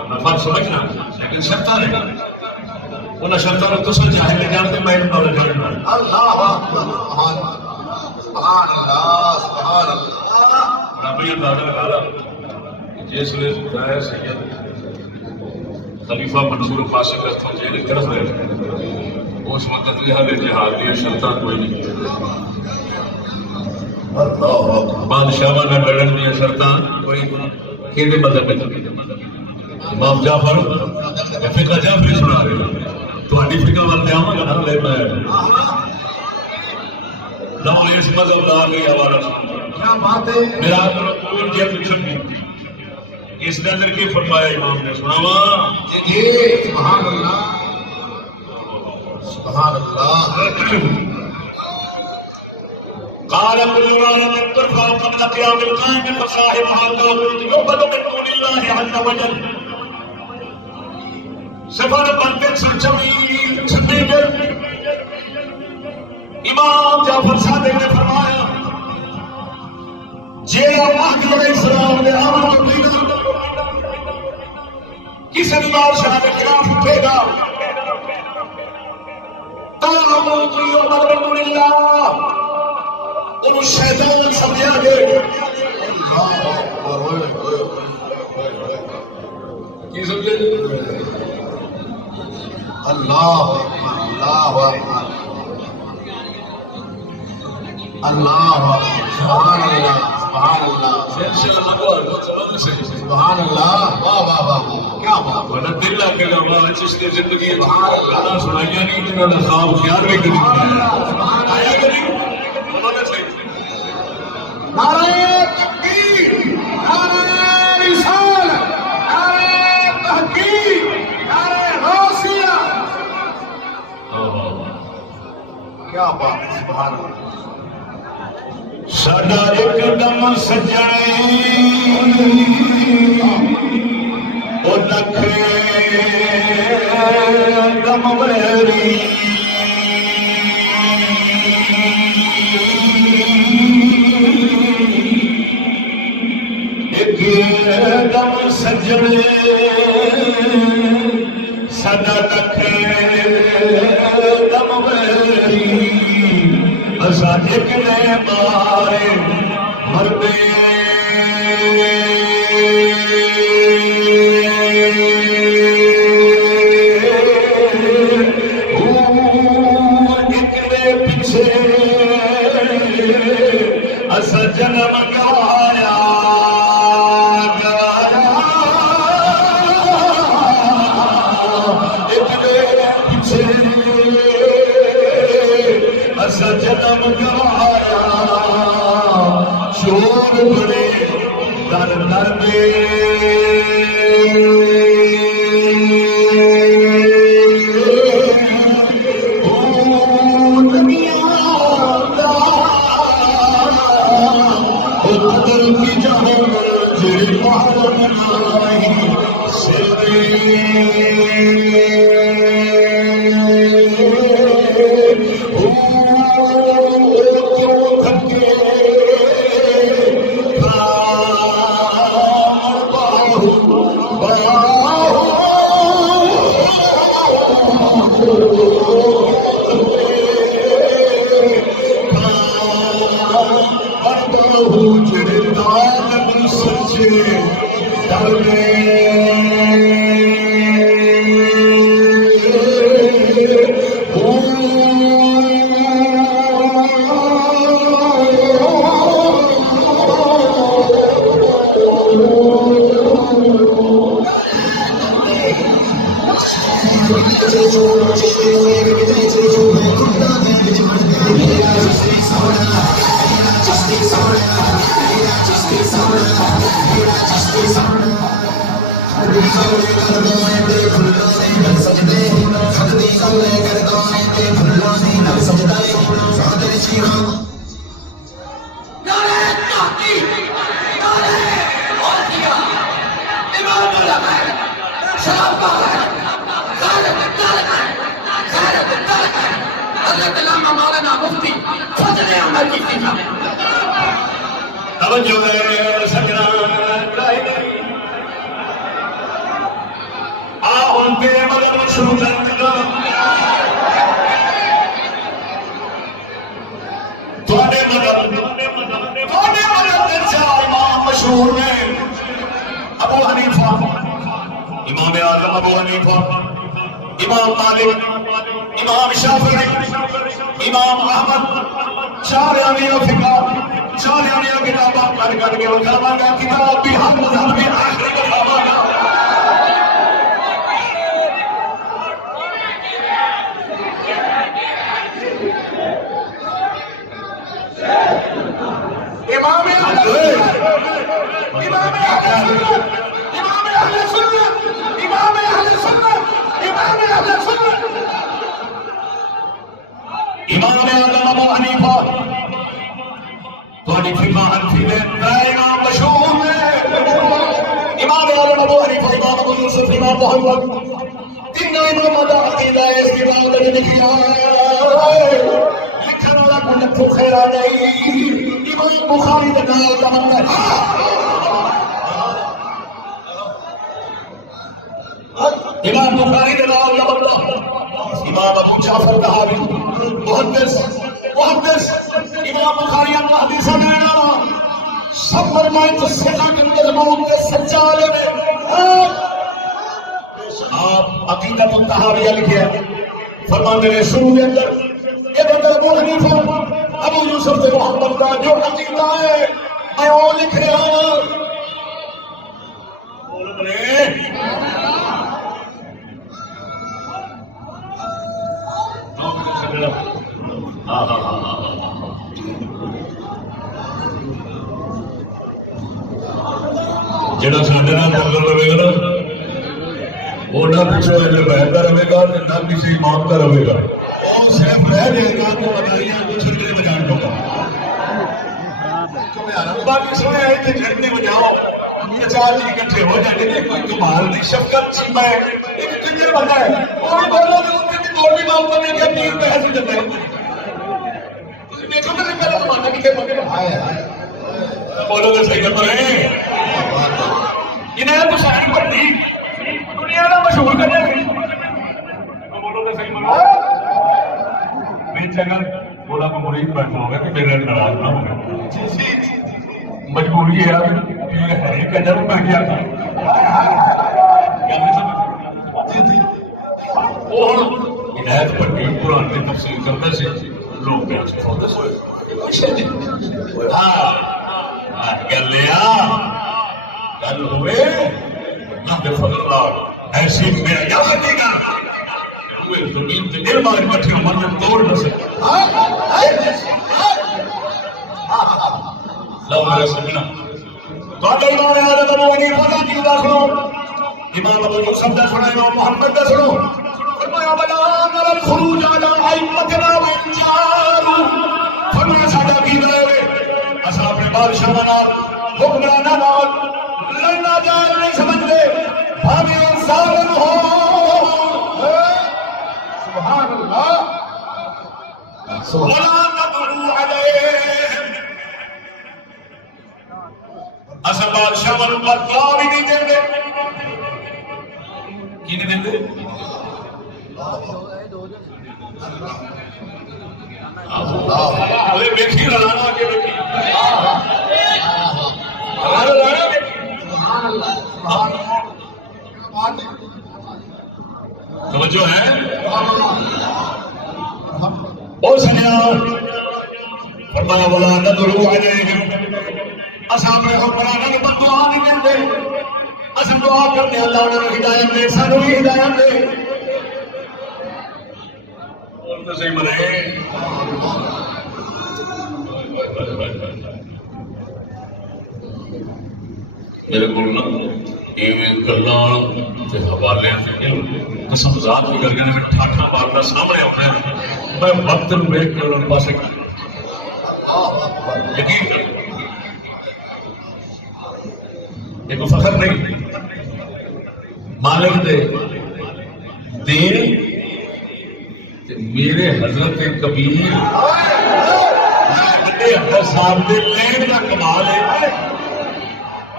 میں فرق سمجھنا لیکن شرطاں نہیں انہیں شرطاں تو سن جاہل نہیں جانتے میں علم نہ جانتا اللہ اکبر سبحان اللہ سبحان اللہ ربی اندازہ لگا رہا جس نے بتایا سید خلیفہ منصور فاسق کا جیل کر رہے اس وقت لحاظ جہاد کی شرطاں کوئی نہیں بادشاہ نے لڑن دی شرطاں کوئی کیڑے مذہب میں امام جعفر فقہ جعفری سنا رہے تہاڈی فقہ ول تے آواں گا نہ لے میں نہ اس مذہب دا گئی حوالہ کیا بات ہے میرا کوئی جیل چھٹی اس کے اندر کی فرمایا امام نے سناوا جی سبحان اللہ سبحان اللہ قال كل رانا من ترفع قبل قيام القائم فصاحبها قول يعبد من دون الله عز وجل سفر بنتے سچمی امام جعفر صادق نے فرمایا جیڑا مہدی علیہ السلام نے آمن کو دینا کسی بھی بادشاہ کے خلاف اٹھے گا انہوں شیطان سمجھا گے کی سمجھے اللہ اللہ اللہ سبحان اللہ سبحان اللہ واہ واہ واہ کیا بات ہے دل لگے گا ہمارا چشتی زندگی سبحان اللہ سنائیاں نہیں جنہوں نے خواب خیال بھی کری آیا کری انہوں نے صحیح نعرہ تکبیر نعرہ رسالت نعرہ تحقیق نعرہ غوثیہ کیا بات سبحان اللہ ساڈا ایک دم سجنے او لکھے دم ویری ایک دم سجنے ساڈا لکھے دم ویری اسا ایک نے سارے مردے جنم گوایا پیچھے اصا جنم گوایا شور بڑے در در مشہور نے ابو حنیفہ امام اعظم ابو حنیفہ امام مالک امام شافعی امام احمد چار امام فقہ چار امام کتاباں پڑھ کر کے وہ فرمایا کتاب بھی ہم مذہب میں آخری کتاب ہے امام اعظم ابو حنیفہ تھوڑی فقہ حنفی میں امام مشہور ہے امام اعظم ابو حنیفہ امام ابو یوسف امام محمد تینوں امام دا عقیدہ ہے اس کتاب میں لکھا ہے لکھن والا کوئی لکھو خیرہ نہیں امام بخاری کا نام تمنا امام بخاری کا نام تمنا امام ابو جعفر طحاوی محدث امام بخاری کا حدیث میں نام سب فرمائے تو سکا کے موت کے سچا عالم ہے آپ عقیدۃ الطحاویہ لکھے فرماتے ہیں شروع کے اندر ابو حنیفہ ابو یوسف سے محمد کا جو عقیدہ ہے میں وہ لکھ رہا ہوں جڑا ساڈے نال بول رہے گا نا وہ نہ پیچھے بہن کا رہے گا نہ کسی امام کا رہے گا صرف رہ جائے گا تو بتائیے دوسرے کے لیے بجان ہوگا باقی سوئے ہیں کہ جھنڈے بجاؤ یہ چار جی اکٹھے ہو جائیں گے کوئی کمال نہیں شفقت سی میں ایک کنجر بندہ ہے اور بولو کہ ان کے دور بھی معاف کرنے کے تین پیسے دیتے ہیں دیکھو کہ میرا زمانہ کتنے بندے بولو کہ صحیح کرتے ہیں انہیں تو ساری پڑھنی دنیا کا مشہور کرنے بولو کہ صحیح بولو بولا کو مرید بیٹھا ہوگا کہ میرے ناراض نہ ہوگا مجبوری ہے کہ جب میں کیا تھا ہدایت پر قرآن کی تفصیل کرنے سے لوگ گل گل ہوئے ایسی زمین سے دل مار کٹھی عمر میں توڑ نہ سکے لو میرا سمجھنا امام اعظم ابو حنیفہ کا کی داخلو امام ابو یوسف کا سنا امام محمد کا سنو فرمایا بلا نر الخروج على ائمتنا وانجار فرمایا ساڈا کی ہے اسا اپنے بادشاہ نال حکمراناں نال لڑنا جائز نہیں سمجھتے بھاوے ظالم ہو سبحان اللہ ولا تقولوا عليهم اسا بادشاہ نوں بدلا بھی نہیں دیندے کی نہیں دیندے اللہ بیٹھی رانا کے بیٹھی توجہ ہے اور سنیار فرمایا ولا ندعو علیہم اساں اپنے حکمرانوں کو بددعا نہیں دیندے اساں دعا کرتے اللہ انہاں کو ہدایت دے سانوں بھی ہدایت دے اور تو صحیح بنے میرے کو نا یہ گلاں تے حوالے سے قسم ذات کی کر کے میں ٹھاٹھا مارنا سامنے آتے ہیں میں وقت میں دیکھ کر ان پاسے یقین ایک فخر نہیں مالک دے دین میرے حضرت کبیر صاحب دے لین کا کمال ہے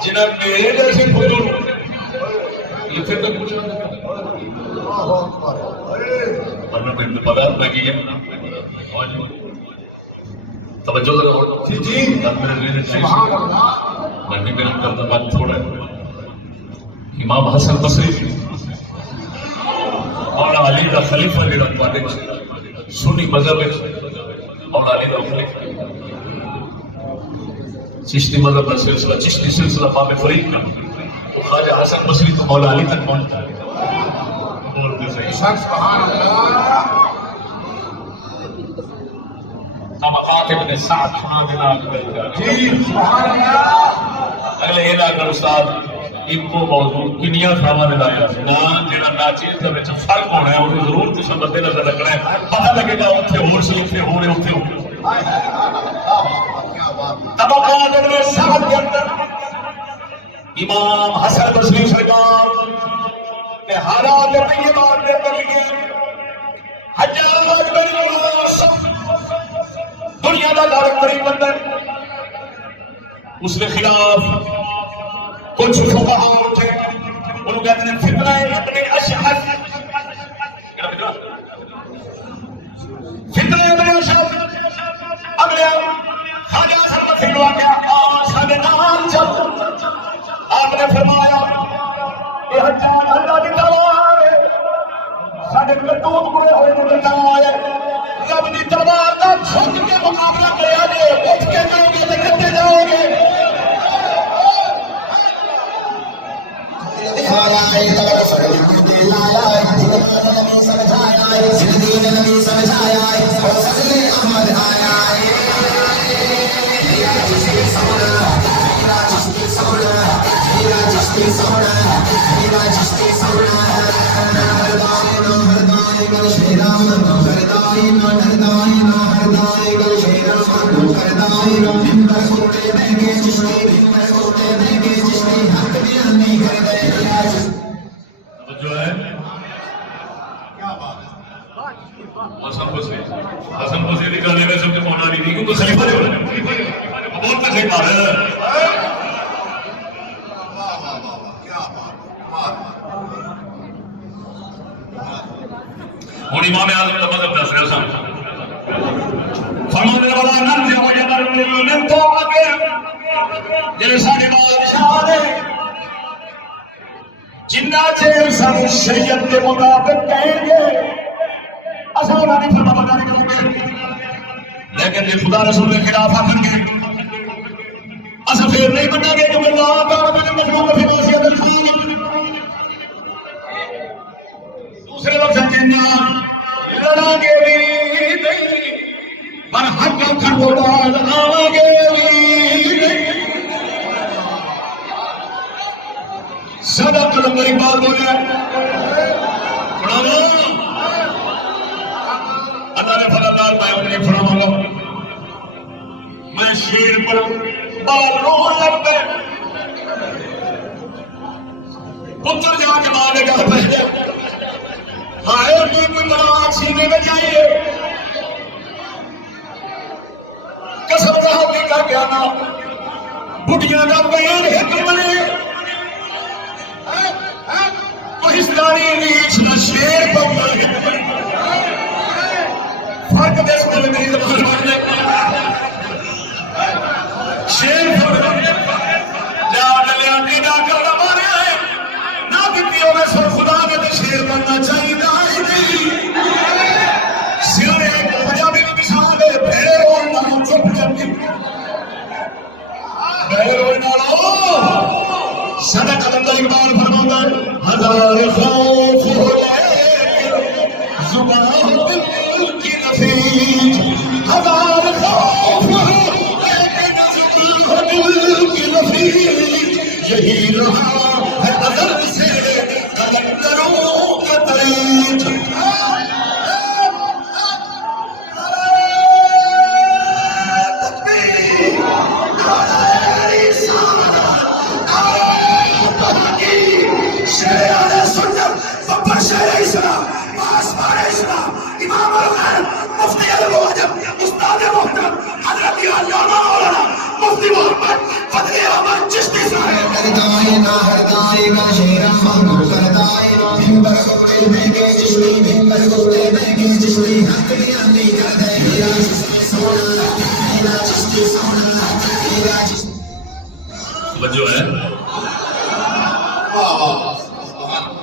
جنہاں میرے جیسے خودوں یہ پھر تک کچھ ورنہ میں انتظار میں کی ہے توجہ ذرا جی جی میں بھی بیان کرتا بات تھوڑا ہے امام حسن بصری مولا علی کا خلیفہ جڑا پاتے سنی مذہب ہے مولا علی کا خلیفہ چشتی مذہب کا سلسلہ چشتی سلسلہ باب فرید کا تو خواجہ حسن بصری تو مولا علی تک پہنچتا ہے سبحان اللہ طبقات ابن سعد سنا دینا جی سبحان اللہ اگلے یہ لاکر استاد ایکو موضوع کنیا تھاواں نے لایا نا جڑا ناچیز دے وچ فرق ہونا ہے او ضرور تساں مدے نظر رکھنا ہے پتہ لگے گا اوتھے ہور سی اوتھے ہور اوتھے طبقات ابن سعد کے اندر امام حسن بصری سرکار نے حالات طیبات دے کر لیے حجاج بن یوسف دنیا کا دار قریب بندر اس کے خلاف کچھ فقہاء اٹھے انہوں کہتے ہیں فتنہ ابن اشعث فتنہ ابن اشعث اگلے خواجہ حسن بصری کو آگیا ساڈے نال چل آپ نے فرمایا یہ حجاج اللہ کی تلوار ہے ساڈے کرتوت پورے ہوئے نوں بچایا رب کی تلوار کا جھک کے مقابلہ کریا جے اٹھ کے جاؤ گے تے کرتے جاؤ گے حسن بصری کی گانے میں سب سے مولانا نہیں کیونکہ خلیفہ نے بہت تکلیف آ رہا ہے ہوں امام اعظم کا مذہب دس رہا سن فرمانے والا نرجع وجبر من تو آگے جنہیں ساڑھے بادشاہ نے جنہ چیر سن شریعت کے مطابق کہیں گے اصلا نہیں فرما برداری کروں گے، لیکن یہ خدا رسول کے خلاف آ کر کے اصل پھر نہیں بنا گے کیونکہ اللہ تعالیٰ نے مجموع میں فناسیت الخان دوسرے لفظ کہنا لڑا گے بھی نہیں پر حق کھڑو باز آوا گے بھی نہیں سدا قدم بڑی بات بولے پڑھانا اللہ نے فلدار میں انہیں پڑھاؤں گا میں شیر پر بال رو لگ گئے پتر جا کے مارے گا پہلے ہائے کوئی بڑا سینے میں جائیے قسم صاحب کا کیا نام بڑھیاں کا بین ایک بنے پاکستانی ریچ نہ شیر بمبل فرق دیکھ میں میری زبان بڑھنے شیر جا ڈلیا دینا کرنا مارے آئے نہ کتنیوں میں سو خدا کے تو شیر بننا چاہیے نہیں سر ایک پنجابی کی مثال ہے بھیر اور نام چپ جاتی بھیر اور نالو سدا قدم کا اقبال فرماتا ہے ہزار خوف ہو جائے زبان دل کی نفیج ہزار خوف ہو یہی رہا ہے ازل سے قلندروں کا طریق شیعہ سنت ببر شیعہ اسلام پاسبان اسلام امام الغیب مفتی المعجم استاد محترم حضرت علامہ مولانا مفتی محمد فضل احمد چشتی صاحب کردائے نا ہردائے کا شیر محمود کردائے ممبر خطے میں کے چشتی ممبر خطے میں کے چشتی حقی علی کردے یا چشتی سونا یا چشتی سونا یا چشتی توجہ ہے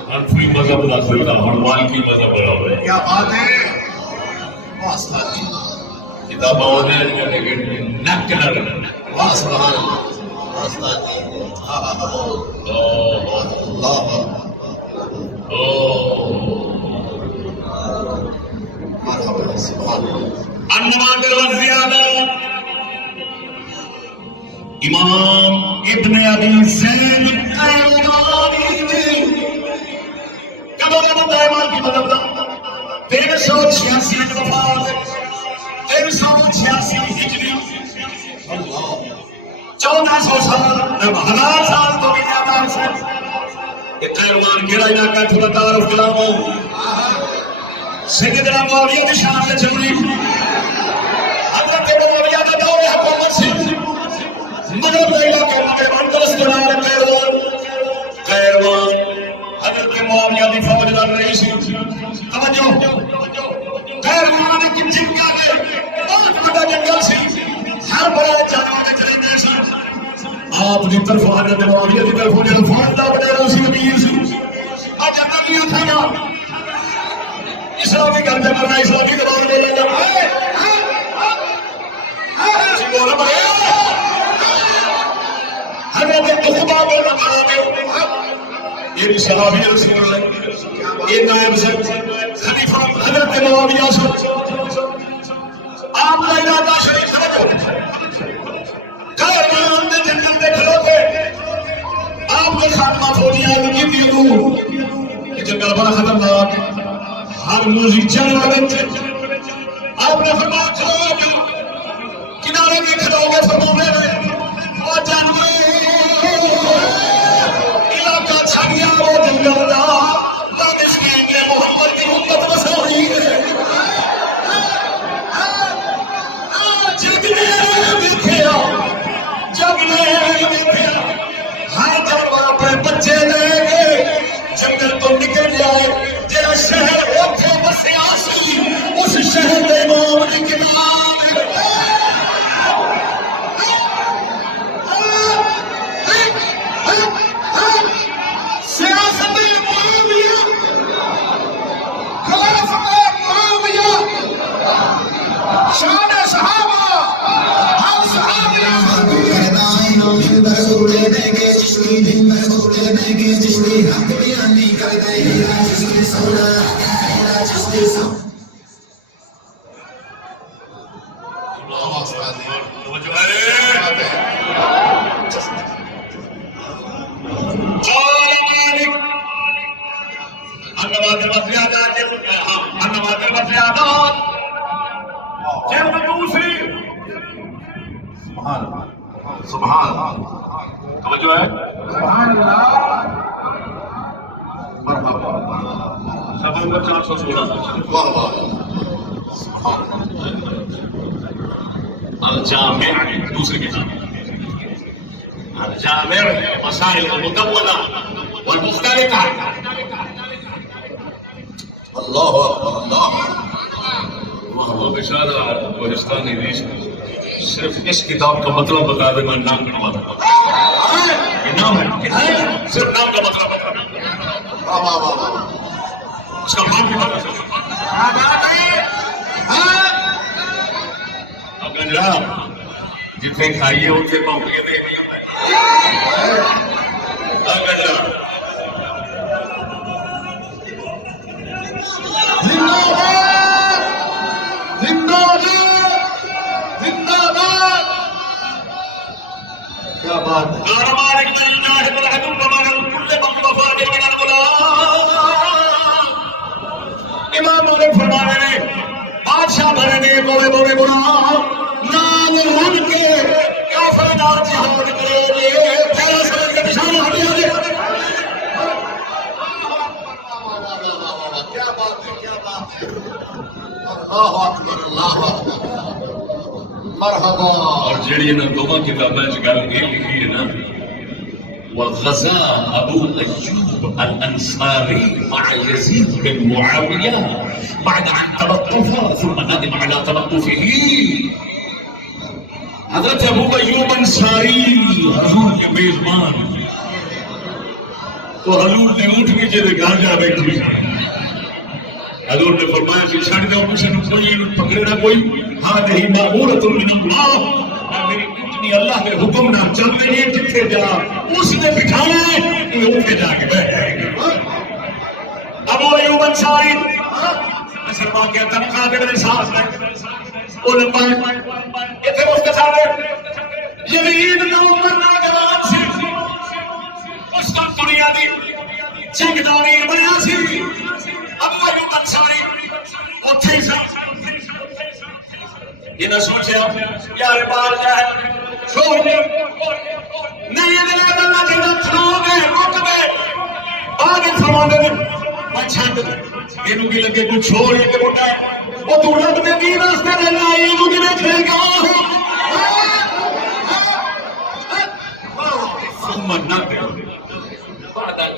انفی مذہب نہ سکتا ہنوان کی مذہب بڑا ہوئے کیا بات ہے واسطہ جی کتابوں نے لیکن نک نہ رکھنا واسطہ واسطہ جی اللہ مرحبا سبحان انمان دلوت زیادہ امام ابن ابی زید قیروانی نے کدو نے بتایا مال کی مدد 386 وفات 386 ہجری 1400 سال 1000 سال تو بھی زیادہ سے یہ قیروان گرا علاقہ تھا تعارف کلاو سیدنا معاویہ کی شان سے چل رہی حضرت معاویہ کا دور حکومت سے مغرب کا علاقہ مغرب اندلس کے نام قیروان حضرت معاویہ کی فوج لڑ رہی سی توجہ قیروان کی جنگا میں بہت بڑا جنگل سی ہر بڑا جانور نے چلے سی آپ کی طرف حضرت معاویہ کی طرف جو فوج دا بڑا سی امیر سی آ جنگل نہیں اٹھا گا اسلامی گھر جب کرنا اسلامی زبان بولے گا حضرت عقبہ بن یہ بھی صحابی رسول اللہ یہ نائب سے خلیفہ حضرت معاویہ سے آپ کا علاقہ شریف سمجھو قیروان نے جنگل میں کھلوتے آپ کے خاتمہ فوجیاں لگی دیو یہ جنگل بڑا خطرناک ہر موزی چل رہے تھے آپ نے فرمایا کھلو کنارے میں کھلو گے فرمانے میں اور جانوے علاقہ چھڑیا وہ جنگل دا دانش کے لیے محمد کی امت مساوی ہے جگ نے دیکھا ہر جانور اپنے بچے لے کے جنگل تو نکل جائے جہاں شہر اوتھے بسیا سی اس شہر دے امام نے سبحان اللہ توجہ ہے سبحان اللہ سب نمبر 416 الجامع دوسری کتاب الجامع مسائل المدونة والمختلفة اللہ بشارہ بلوچستانی ریش صرف اس کتاب کا مطلب بتا دے میں نام گنوا دوں یہ نام ہے صرف نام کا مطلب بتا دے اس کا نام بھی بتا دے اب گنجا جتنے کھائیے اتنے پاؤں دے اب گنجا کیا بات ہے امام نے فرمایا نے بادشاہ بنے نے بولے بولے بولا نام رن کے کافر نال جہاد کرے پہلا سمجھ کے نشان ہٹ گیا کیا بات ہے کیا بات ہے اللہ اکبر اللہ اکبر مرحبا اور جڑی انہاں دوواں کتاباں وچ گل یہ لکھی ہے نا وغزا ابو ايوب الانصاري مع يزيد بن معاويه بعد ان تلطف ثم ندم على تلطفه حضرت ابو ایوب انصاری حضور کے میزبان تو حضور نے اٹھ کے جے گھر جا بیٹھے حضور نے فرمایا کہ چھڑ دو کسی نے کوئی پکڑنا کوئی ہاں نہیں معمورۃ من اللہ میری اتنی اللہ کے حکم نہ چل رہی ہے جتنے جا اس نے بٹھانا ہے کہ اٹھ کے جا کے بیٹھ جائے گا ابو ایوب انصاری مسلمان کے تنخواہ کے میرے ساتھ ہے علماء اتنے اس کے ساتھ یزید نہ عمر نہ جوان سی اس کا دنیا دی جنگ داری بنیا سی ابو ایوب انصاری اتھے ہی سا یہ نہ سوچیا یار بار جائے چھوڑ دے نہیں دے اللہ کے رکھو گے رک گئے آگے فرمانے دے میں چھٹ اینو کی لگے تو چھوڑ یہ تے بوٹا وہ تو رب نے دی راستے دے لائی اینو کی دیکھے گا ثم نادر بعد ان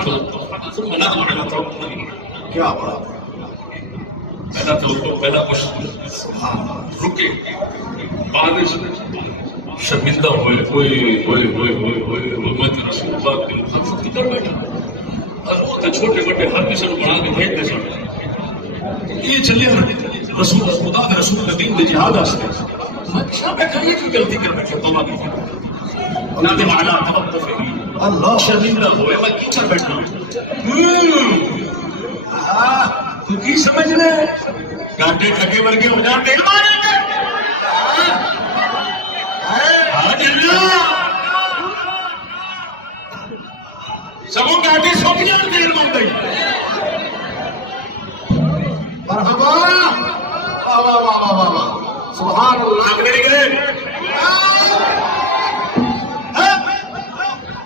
تلطف ثم نادر على تلطف کیا بات ہے پہلا تلطف پہلا کچھ رکے بعد شرمندہ ہوئے حکومت رسول اللہ کے خلفت کی طرف بیٹھا حضور کے چھوٹے بڑے ہر کسی کو بنا کے بھیج دے سن یہ چلے رسول خدا کے رسول کے دین دے جہاد واسطے میں کہیں کی غلطی کر بیٹھا توبہ کی نہ دے معنا تلطف اللہ شرمندہ ہوئے میں کیچا بیٹھا تو کی سمجھ لے گاٹے ٹھگے ورگے ہو جان دے سبوں گاٹے سوکھ جان دیر مان دے مرحبا واہ واہ واہ واہ واہ سبحان اللہ میرے گئے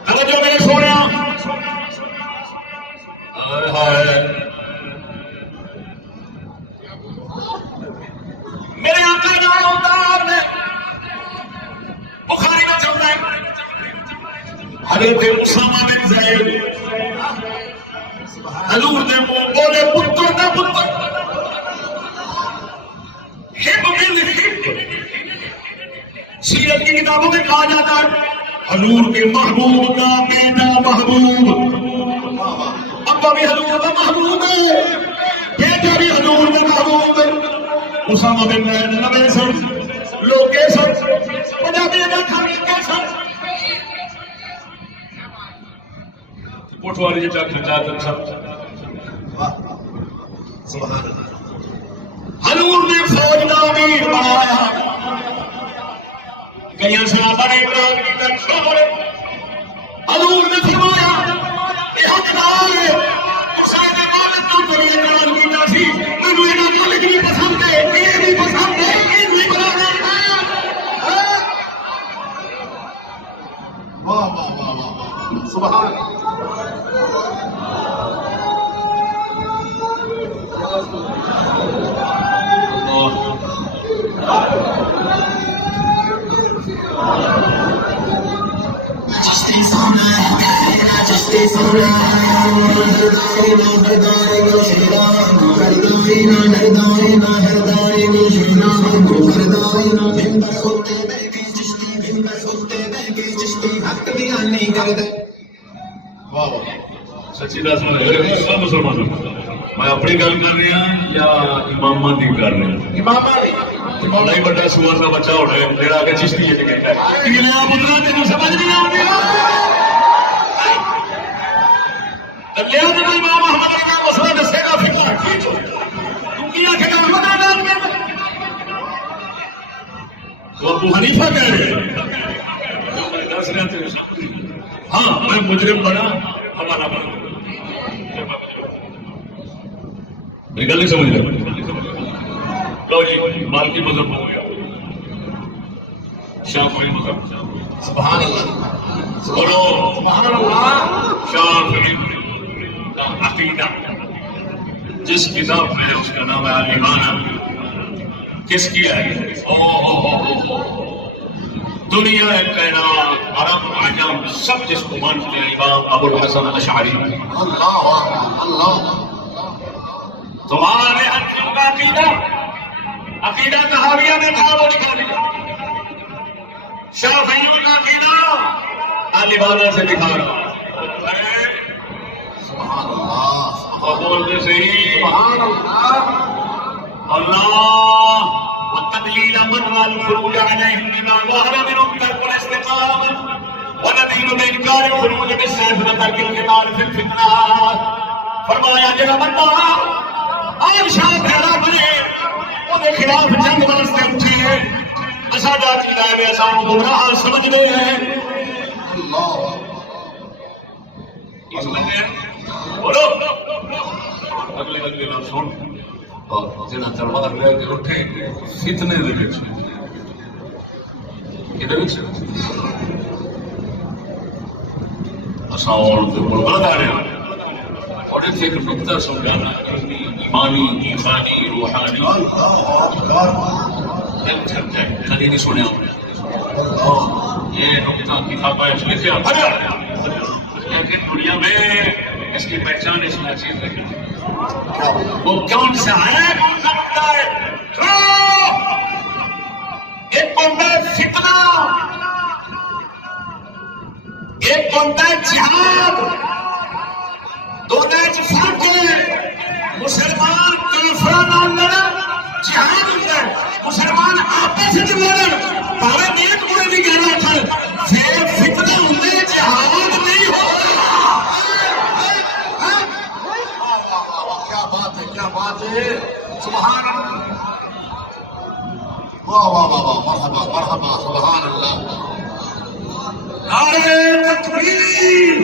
توجہ میرے سونا میرے آقا نامدار نے بخاری میں چلتا ہے حضرت اسامہ بن زید حضور نے بولے پتر نہ پتر ہب بن ہب سیرت کی کتابوں میں کہا جاتا ہے حضور کے محبوب کا بیٹا محبوب ابا بھی حضور کا محبوب ہے بیٹا بھی حضور کا محبوب ہے اسامہ بن زید نبی سن لوکیشن پنجابی کا کھانے پٹواری جی ڈاکٹر جاکر صاحب سبحان اللہ حضور نے فوج کا امیر صحابہ نے اعتراض کیا چھوڑ حضور نے فرمایا یہ حقدار ہے حسین والد تو جو اعتراض کیا سی مینوں یہ مالک نہیں پسند ہے یہ نہیں پسند ہے یہ نہیں برابر ہے واہ واہ واہ واہ سبحان سچی دس سب مسلمان میں اپنی گل کر رہا یا امام کی کر رہا بڑا ہی بڑا سور کا بچہ ہونا ہے میرا آگے چشتی ہے کہتا ہے پترا تین سمجھ نہیں آتی امام احمد کا مسئلہ دسے گا پھر ابو حنیفہ کہہ رہے ہیں ہاں میں مجرم بنا حوالہ بنا میری گل نہیں سمجھ رہے لو جی مالکی مذہب ہو گیا شافعی مذہب سبحان اللہ بولو سبحان اللہ شافعی کا عقیدہ جس کتاب میں اس کا نام ہے الایمان کس کی ہے دنیا کائنات عرب عجم سب جس کو مانتے ہیں امام ابو الحسن اشعری اللہ اللہ تمہارے حقیقوں کا عقیدہ تحاویہ میں تھا وہ دکھا دیا شافعیوں کا عقیدہ الایمان سے دکھا رہا سبحان اللہ بولتے صحیح سبحان اللہ اللہ والتدليل من والخروج عليهم بما ظهر منهم ترك الاستقامة ونذير بإنكار الخروج بالسيف وترك القتال في الفتنات فرمایا جڑا بندہ آج شاہ پھیرا بنے وہ خلاف جنگ واسطے اٹھے اساڈا عقیدہ ہے اساں گمراہ سمجھتے ہیں اللہ بولو اگلے نام سن اور جنہیں تلوار لے کے اٹھے فتنے دے وچ کدھر وچ اساں اور بڑا آ رہے ہیں اور ایک نقطہ سمجھانا ایمانی انسانی روحانی کدی نہیں سنیا یہ نقطہ کتاب میں لکھا لیکن دنیا میں اس کی پہچان اس میں چیز نہیں وہ کون سا ہے ایک بنتا ہے فتنہ ایک بنتا ہے جہاد دونوں فرق ہے مسلمان کافران لڑا جہاد ہوتا ہے مسلمان آپس میں لڑن پارے نیک برے بھی کہنا تھا پھر فتنہ ہوتے جہاد نہیں ہو کیا بات ہے سبحان اللہ واہ واہ واہ واہ مرحبا مرحبا سبحان اللہ نعرہ تکبیر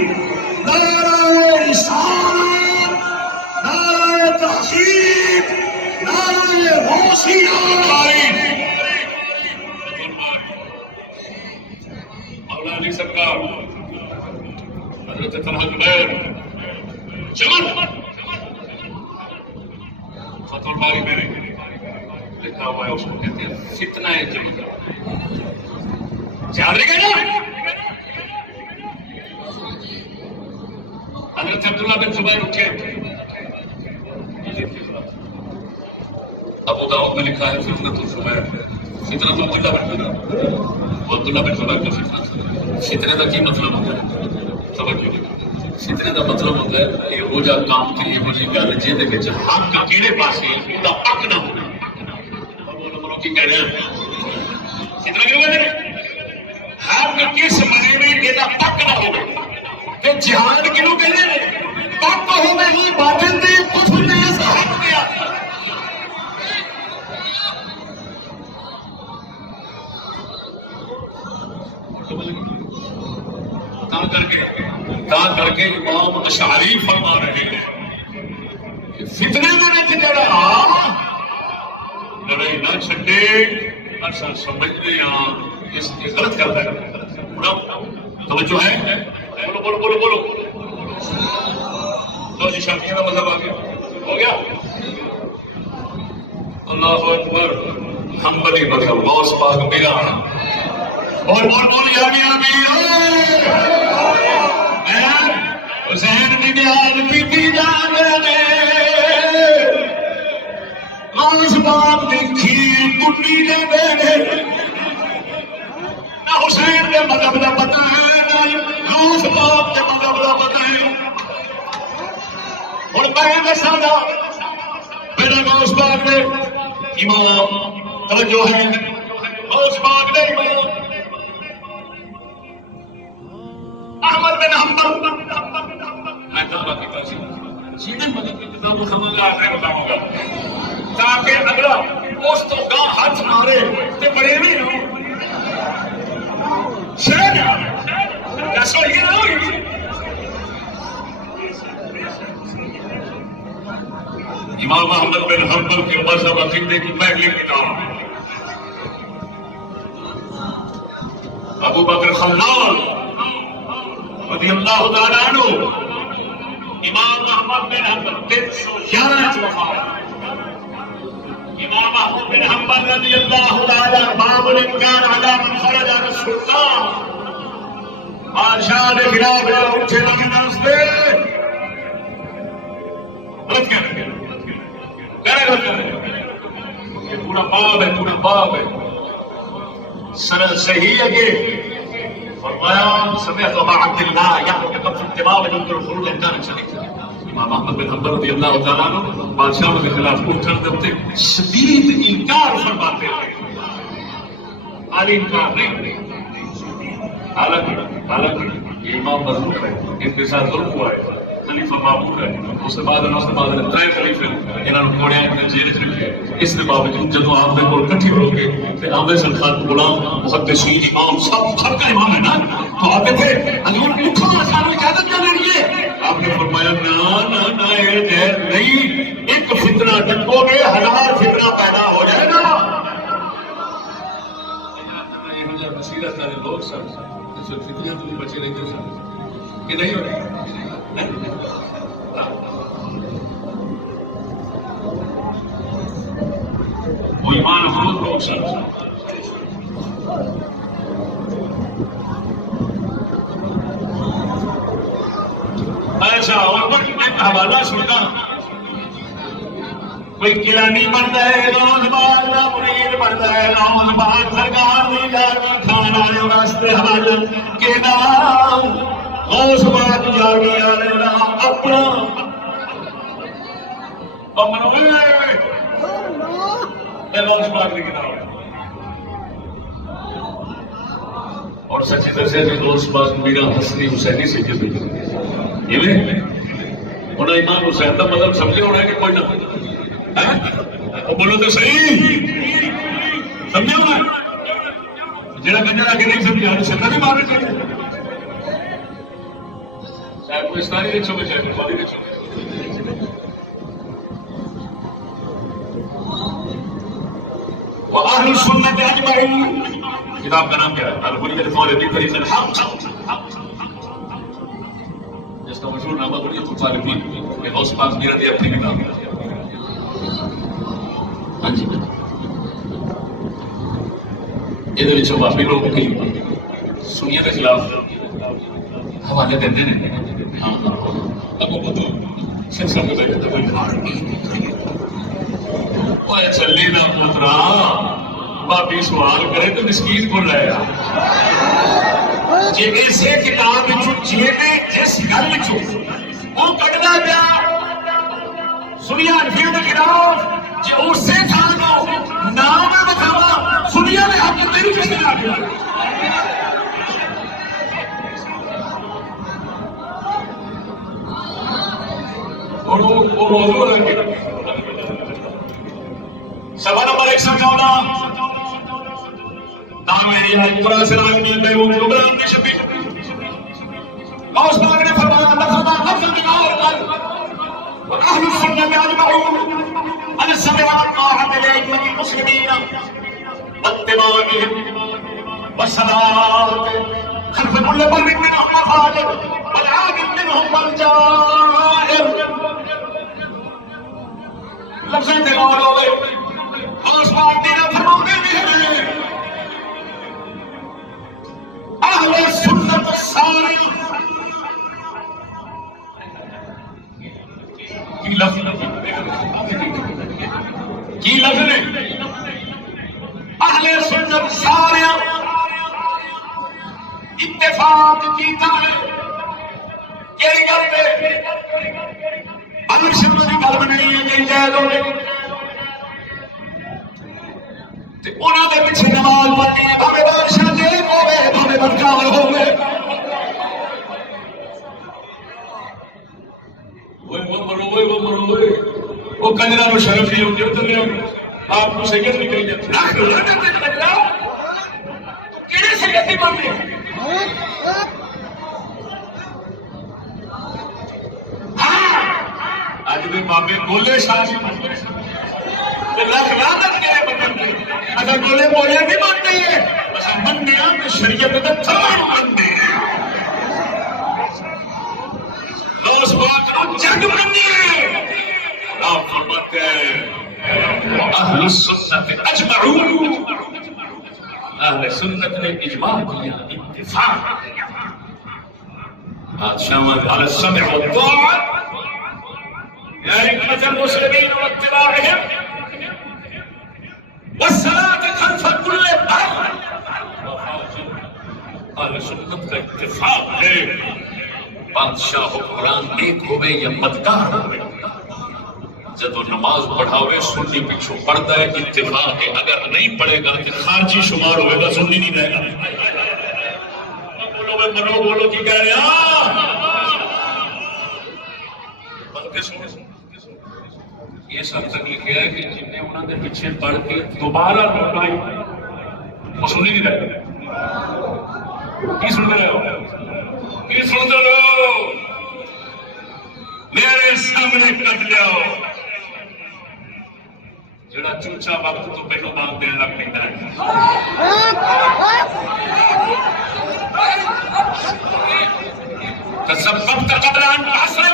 نعرہ رسالت نعرہ تحقیق نعرہ غوثیہ مولا علی سرکار حضرت طلحہ زبیر چمن فتح الباری میں لکھا ہوا ہے اس کو کہتے ہیں فتنہ جمیلہ یاد رہے گا نا حضرت عبداللہ بن زبیر اٹھے ابو داؤد میں لکھا ہے فتنہ الزبیر فتنہ عبداللہ بن زبیر عبداللہ بن زبیر کا فتنہ فتنہ کا کی مطلب ہوتا ہے سمجھ لو فتنے کا مطلب ہوتا ہے یہ ہو جا کام کی یہ مجھے گل جی دے وچ حق کا کیڑے پاسے دا حق نہ ہو بولو کی کہہ رہے ہیں فتنہ کیوں کہتے ہیں حق کس معنی میں یہ دا حق نہ ہو تے جہاد کیوں کہتے ہیں حق ہو نہیں باطل دے کفر نے اس حق دیا کر کے امام اشعری فرما رہے ہیں کہ فتنے میں جڑا لڑائی نہ چھڈے اصل سمجھتے ہاں اس کی غلط کرتا ہے. توجہ ہے؟ بولو بولو بولو بولو. تو جی شادی کا مطلب آ گیا ہو گیا. اللہ اکبر. حنبلی مذہب غوث پاک میرا اور یا حسین کی بیان پیتی جان غوث پاک کی کھیر کٹی جاندے نہ حسین کے مذہب کا پتہ ہے نہ غوث پاک کے مذہب کا پتہ ہے. ہوں میں دساں گا میرے غوث پاک نے امام توجہ ہے غوث پاک نے امام احمد بن حنبل میں دعویٰ کرتا ہوں سیدھے مدد کی کتاب سمجھ گا آخر بتاؤں گا تاکہ اگلا اس تو گاں ہاتھ مارے تو بڑے بھی ہو شہر کیسا یہ نہ ہوئی. امام احمد بن حنبل کے مذہب عقیدے کی پہلی کتاب ابو بکر خلال رضی اللہ تعالیٰ عنہ امام احمد بن حنبل 311 وفات. امام احمد بن حنبل رضی اللہ تعالیٰ باب الامکان علی من خرج عن السلطان بادشاہ نے خلاف اٹھے لگے ناستے غلط کہہ رہے یہ پورا باب ہے پورا باب ہے. سند صحیح ہے کہ فرمایا سمعت ابا عبد اللہ یحکم فی اتباع جند الخروج كان شديدا. امام احمد بن حنبل رضی اللہ تعالیٰ عنہ بادشاہ کے خلاف اٹھن دیتے شدید انکار فرماتے ہیں. عالی انکار نہیں. حالانکہ امام مظلوم ہے ان کے ساتھ ظلم ہوا ہے. خلیفہ مامون ہے اس کے بعد تین خلیفے انہوں نے کوڑیاں اپنے جیل چ رکھے. اس کے باوجود جب آپ نے کول کٹھی ہو گئے تو عامر سرخان غلام محدثین امام سب کا امام ہے نا تو آپ تھے حضور اٹھو سانو اجازت دے دیجیے. آپ نے فرمایا نہ نہ یہ نہیں ایک فتنہ ڈکو گے 1000 فتنہ پیدا ہو جائے گا. یہ بصیرت والے لوگ سب فتنہ تو بچے رہتے سب کہ نہیں ہو رہے وہ ایمان حضور لوگ سر. ایسا اور ایک حوالہ سنتا کوئی کلانی بنتا ہے روز بعد کا مرید بنتا ہے روز بعد سرکار نہیں جا کھانا واسطے حوالہ کے نام غوث پاک جا گیا اپنا غوث پاک کی کتاب اور سچی دسے کہ غوث پاک میرا حسنی حسینی سے جب انہیں امام حسین کا مطلب سمجھے ہونا ہے کہ کوئی نہ وہ بولو تو صحیح سمجھے ہونا جہاں گنجا کے نہیں سمجھا سکتا بھی مارنا چاہیے. چاہے پاکستانی دیکھو گے چاہے بخاری دیکھو گے. وأهل السنة أجمعين کتاب کا نام کیا ہے؟ الحجة الطالبين طريق الحق جس کا مشہور نام ہے الحجة الطالبين. یہ غوث پاک میرا دی اپنی کتاب ہے. ہاں جی یہ واقعی لوگ سنیے کے خلاف حوالے دیتے ہیں. چلی نہ پترا بابی سوال کرے تو مسکین کو لے گا جی اسے کتاب جی جس گل وہ کٹنا پیا سنیا انفیوں کے خلاف جی اسے تھان نام بتاوا سنیا نے حق تیری کس نے آ گیا. سوال نمبر 114 دام ہے یہ پورا سلام میں بیرون پروگرام میں شبی اور اس نے فرمایا لفظ نگار کر واهل السنه اجمعون ان السماوات طاعه لائمه المسلمين واتباعهم والصلاه خلف كل بر منهم وفاجر والعادل منهم والجائر لفظ نگار ہو گئے اور اس بات دینا فرماتے بھی ہیں اہل سنت ساری کی لفظ نے اہل سنت سارے اتفاق کیتا ہے کیڑی گل تے اگر سنت دی گل نہیں ہے کہ جائز ہوے تے انہاں دے پیچھے نماز پڑھنی ہے بھاوے بادشاہ جے ہوے بھاوے بدکار ہوے وہ کنجرا نو شرم نہیں ہوتی آپ کو سید نکل جاتے اج بھی بابے گولے شاہ اگر گولے بولے نہیں مانتے بننے شریعت کا تمام بنتے ہیں اس بات کو جگ بننی ہے آپ فرماتے ہیں اہل سنت اجمعون اہل سنت نے اجماع کیا اتفاق کیا بادشاہ علی السمع والطاعة لأئمة المسلمين واتباعهم والصلاة خلف كل بر اہل سنت کا اتفاق ہے بادشاہ حکمران نیک ہوئے یا بدکار ہوئے جدو نماز پڑھاوے سنی پیچھو پڑھتا ہے اتفاق ہے اگر نہیں پڑھے گا تو خارجی شمار ہوئے گا سنی نہیں رہے گا بولو بولو کی کہہ رہے یہ سب تک لکھا ہے کہ جن نے انہوں نے پیچھے پڑھ کے دوبارہ لوٹائی وہ سنی نہیں رہے گا کی سن رہے ہو کی سن رہے ہو میرے سامنے کٹ جاؤ جڑا چوچا وقت تو پہلو بات دین لگ پیندا ہے تسببت قبل ان تحصل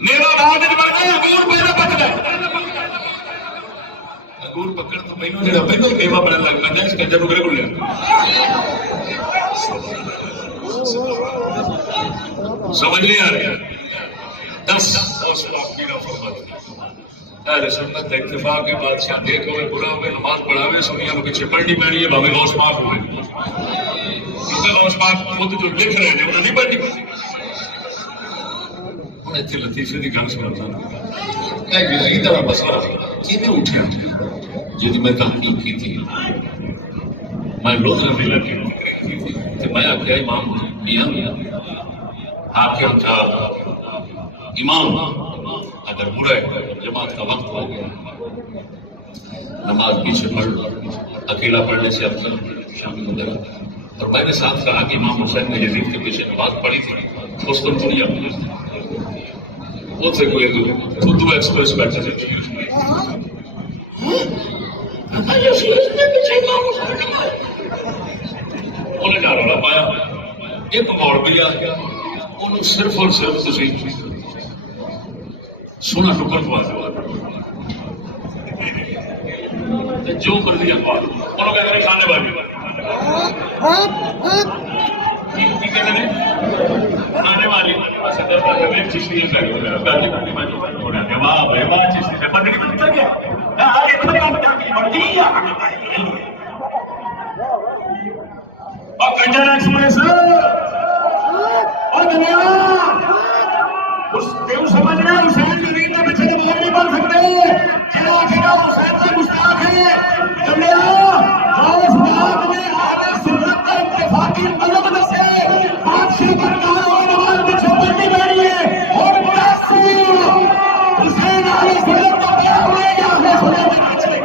میرا بعد بڑھ گیا انگور پہلے پک گیا انگور پکڑ تو پہلو جڑا پہلو میوہ بڑھن لگ پیندا ہے اس کنجر نگرے کو لیا سمجھ نہیں آ رہی اہل سنت اتفاق کے بادشاہ دیکھ ہوئے برا ہوئے نماز پڑھاوے سنیا کو پیچھے پڑھنی پڑنی ہے بھاوے غوث پاک ہوئے کیونکہ غوث پاک خود جو لکھ رہے ہیں انہیں نہیں پڑھنی انہیں اتنی لطیفے کی گل سناتا ایک یہی طرح مسئلہ کیویں اٹھیا جی میں تحقیق کی تھی میں لوزر ضلع کی تھی تو میں آخیا امام میاں حاکم تھا امام اگر برا ہے جماعت کا وقت ہو گیا نماز پیچھے پڑھ لو اکیلا پڑھنے سے افضل شامل ہو جائے اور میں نے ساتھ کہا کہ امام حسین نے یزید کے پیچھے نماز پڑھی تھی اس کو دنیا وہ سے کوئی اردو ایکسپریس بیٹھے تھے انہیں نہ رولا پایا ایک مولوی آ گیا انہوں صرف اور صرف تسی سونا ٹکر پوا جو کر دیا انہوں کہتے ہیں کھانے والی کھانے والی چشتی کنجر ایکسپریس اور دنیا سمجھ رہے حسین جدید کے پیچھے نماز نہیں پڑھ سکتے چلا کھڑا حسین سے گستاخ ہے دنیا غوث پاک نے اہل سنت کا اتفاقی مذہب دسے بادشاہ دربار اور نماز پیچھے پڑھنی پڑی ہے اور حسین اہل سنت کا کیا ہوئے یا اہل سنت کے پیچھے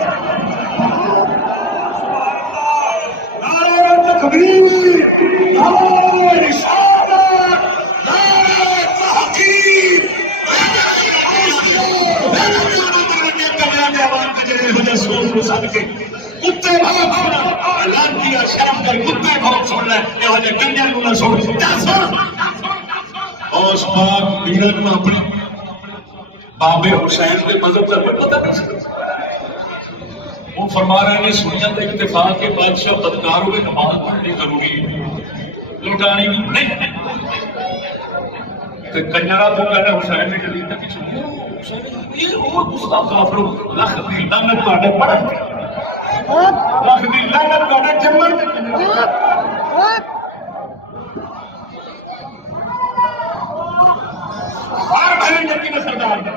کتے اعلان کیا شرم کر کتے بہت سن لے یہ کنجر کو نہ سن اس پاک بیڑن میں اپنے بابے حسین کے مذہب کا پتہ نہیں سکتا وہ فرما رہے ہیں سنت اتفاق کے بادشاہ بدکار ہوئے نماز پڑھنی ضروری ہے لوٹانی نہیں تو کنجرا تو کہنا حسین نے جلی تک یہ اور گستاخ افرو لکھ دی لعنت تواڈے پڑھ لکھ دی لعنت تواڈے جمن ہر بھلے جتی میں سردار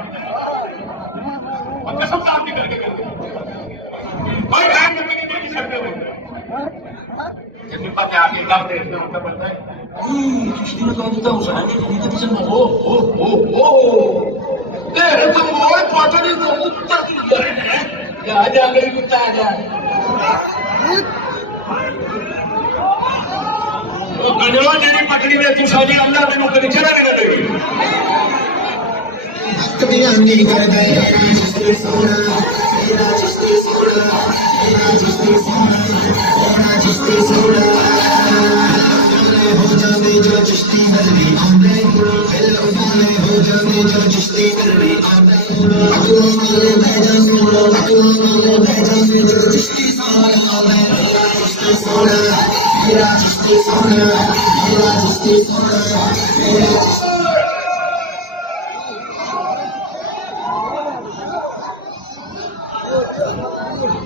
اور قسم دار کی کر کے کوئی ٹائم نہیں نہیں سکتے ہو جتنے پتہ آگے کب دیکھتے ہو تو بنتا ہے کسی نے کہا دیتا حسین نے جلی تک کسی میں تیرے تو موڑ پوچھا نہیں تو اتر کی لیا ہے کیا جا گئی کتا آ جائے گجروں جنہی پتنی نے تو ساجی اللہ میں نوکری چلا نہیں لگے گی حق بیانی کر گئے چشتی سونا میرا چشتی سونا میرا چشتی سونا میرا چشتی سونا ہو جانے جو چشتی مروی آمدے والے ہو جانے جو چشتی مروی آمدے اکلوں والے بھیجا سونا اکلوں والے بھیجا سونا چشتی سونا میرا چشتی سونا میرا چشتی سونا میرا چشتی سونا میرا چشتی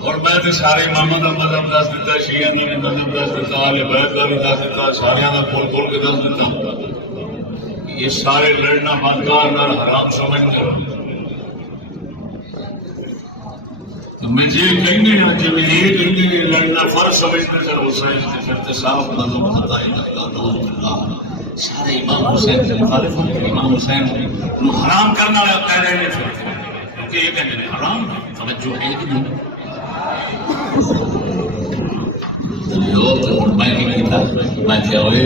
اور میں تو سارے اماموں کا مذہب دس دیتا شیعہ کا بھی مذہب دس دیتا اہل بیت کا بھی دس دیتا سارے کا کھول کھول کے دس دیتا یہ سارے لڑنا بدکار اور حرام سمجھتے تو میں یہ کہیں گے نا جب یہ کہیں گے لڑنا فرض سمجھتے سر حسین سے پھر تو صاف مذہب پتہ ہی نہیں سارے امام حسین سے مخالف ہیں امام حسین کو حرام کرنا والا کہہ رہے ہیں پھر کیونکہ یہ کہیں گے حرام توجہ ہے کہ نہیں میں کیا ہوئے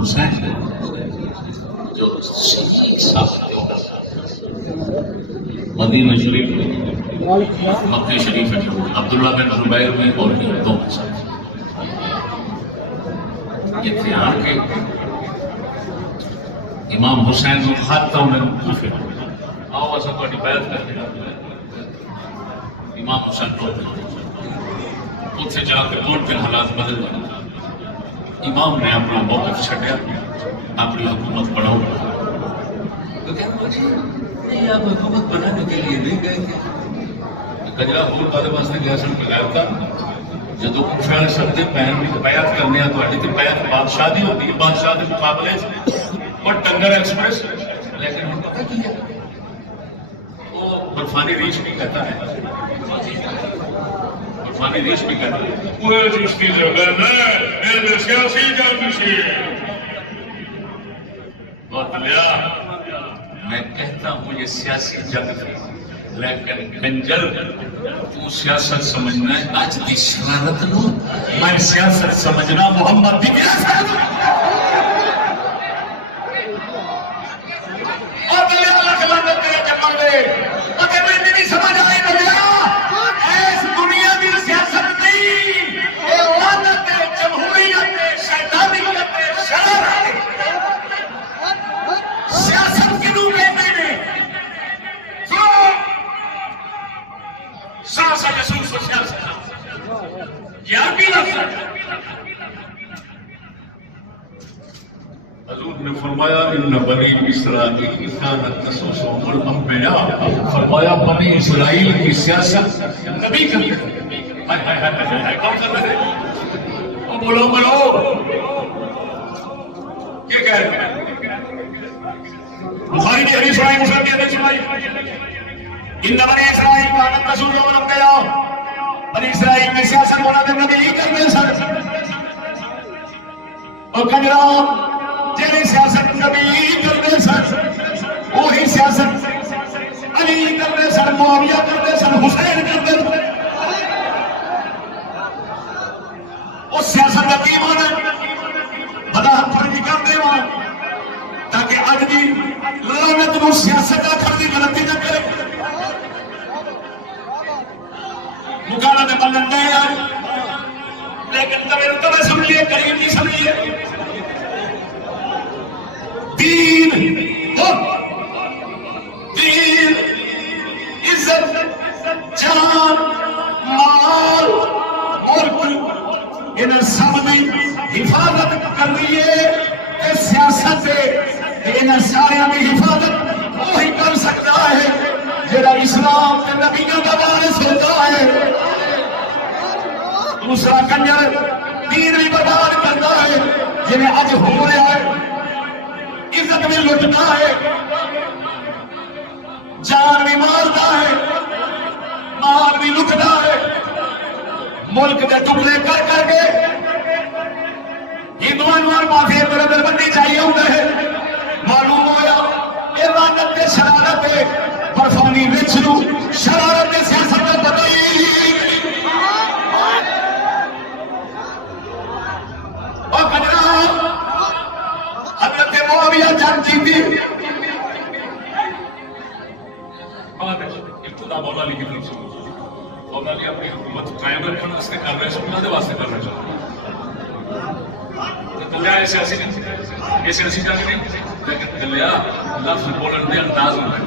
حسین جو مدینہ شریف مکہ شریف عبداللہ بن زبیر میں اور دو یہ تھے آن کے امام حسین کو خاتہ انہیں کوفے آؤ ایسا کوئی بیعت کر دیا امام حسین کو خود سے جا کے کون کے حالات بدل گئے امام نے اپنا موقف چھٹیا اپنی حکومت بڑھاؤ تو کہنا نہیں آپ حکومت بنانے کے لیے نہیں گئے تھے کجرا پور والے واسطے گیا سن کے گیا تھا جدو کوفے والے سب بہن بھی بیعت کرنے تو بیعت بادشاہ دی ہوتی ہے بادشاہ کے مقابلے اور ٹنگر ایکسپریس لیکن ہم پتہ کی ہے وہ برفانی ریچ بھی کہتا ہے برفانی ریچ بھی کہتا ہے وہ چیز کی جگہ میں سیاسی جانشی اور لیا میں کہتا ہوں یہ سیاسی جنگ ہے لیکن کنجر تو سیاست سمجھنا ہے آج کی شرارت نو میں سیاست سمجھنا محمد کی سیاست سمجھ آئی ایس دنیا کی سیاست نہیں جمہوریت سیاست کنوں کہتے ہیں حضور نے فرمایا ان بنی اسرائیل کانت تسوسهم الانبیاء فرمایا بنی اسرائیل کی سیاست نبی کرتے تھے کون کرتے تھے بولو کیا کہہ رہے ہیں بخاری کی حدیث سنائی مسلم کی حدیث سنائی ان بنی اسرائیل کانت تسوسهم الانبیاء بنی اسرائیل کی سیاست مولا نبی کرتے سر اور کنجرام جیسے سیاست نبی کرتے سن وہی سیاست علی کرتے سن معاویہ کرتے سن حسین کرتے سن اس سیاست کا کی مانا بدا ہم تھوڑی کرتے وہاں تاکہ اج بھی لعنت کو سیاست کا کھڑی غلطی نہ کرے مکالا میں بلند نہیں آئے لیکن تمہیں سمجھیے قریب نہیں سمجھیے دین عزت جان مال ملک ان سب کی حفاظت کر رہی ہے سیاست ان سارے کی حفاظت وہی کر سکتا ہے جڑا اسلام کے نبیوں کا وارث ہوتا ہے دوسرا کنجر دین بھی برباد کرتا ہے جنہیں اج ہو رہا ہے عزت بھی لٹتا ہے جان بھی مارتا ہے مال بھی لٹتا ہے ملک کے ٹکڑے کر کر کے ہندوان معافی ادھر بننی چاہیے ہوتے ہیں معلوم ہوا یہ لعنت شرارت برفانی وچ نو شرارت سیاست کا پتہ ہی اور کجرا حضرت معاویہ جنگ جیتی ابتدا مولا علی کی طرف سے مولا علی اپنی حکومت قائم رکھنا اس کے کر رہے سننا دے واسطے کر رہے چاہتے دلیا ایسے ایسی جنگ نہیں لیکن دلیا لفظ بولن دے انداز ہوتا ہے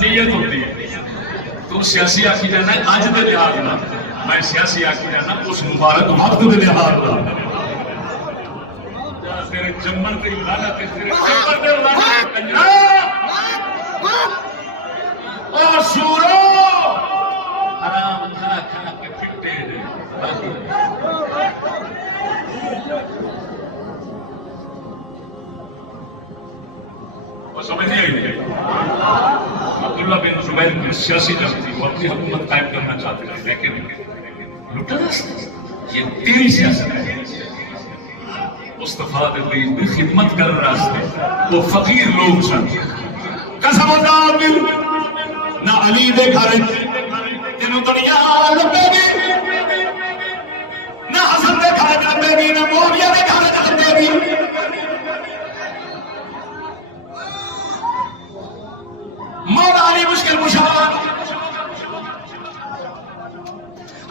نیت ہوتی ہے تو سیاسی آکی جانا ہے آج دے لحاظ نہ میں سیاسی آکی جانا اس مبارک وقت دے لحاظ نہ تیرے جمن تے لانا تیرے جمن تے لانا کنجرا اور سورو حرام کھا کھا کے پھٹے وہ سمجھ نہیں آئی عبداللہ بن زبیر کی سیاسی جنگ تھی وہ اپنی حکومت قائم کرنا چاہتے تھے لیکن لٹنا یہ تیری سیاست ہے مصطفیٰ دین کی خدمت کر راستے وہ فقیر لوگ سن قسم اللہ دل نہ علی دے گھر تینوں دنیا لبے گی نہ حسن دے گھر لبے گی نہ معاویہ دے گھر لبے گی مولا علی مشکل مشاور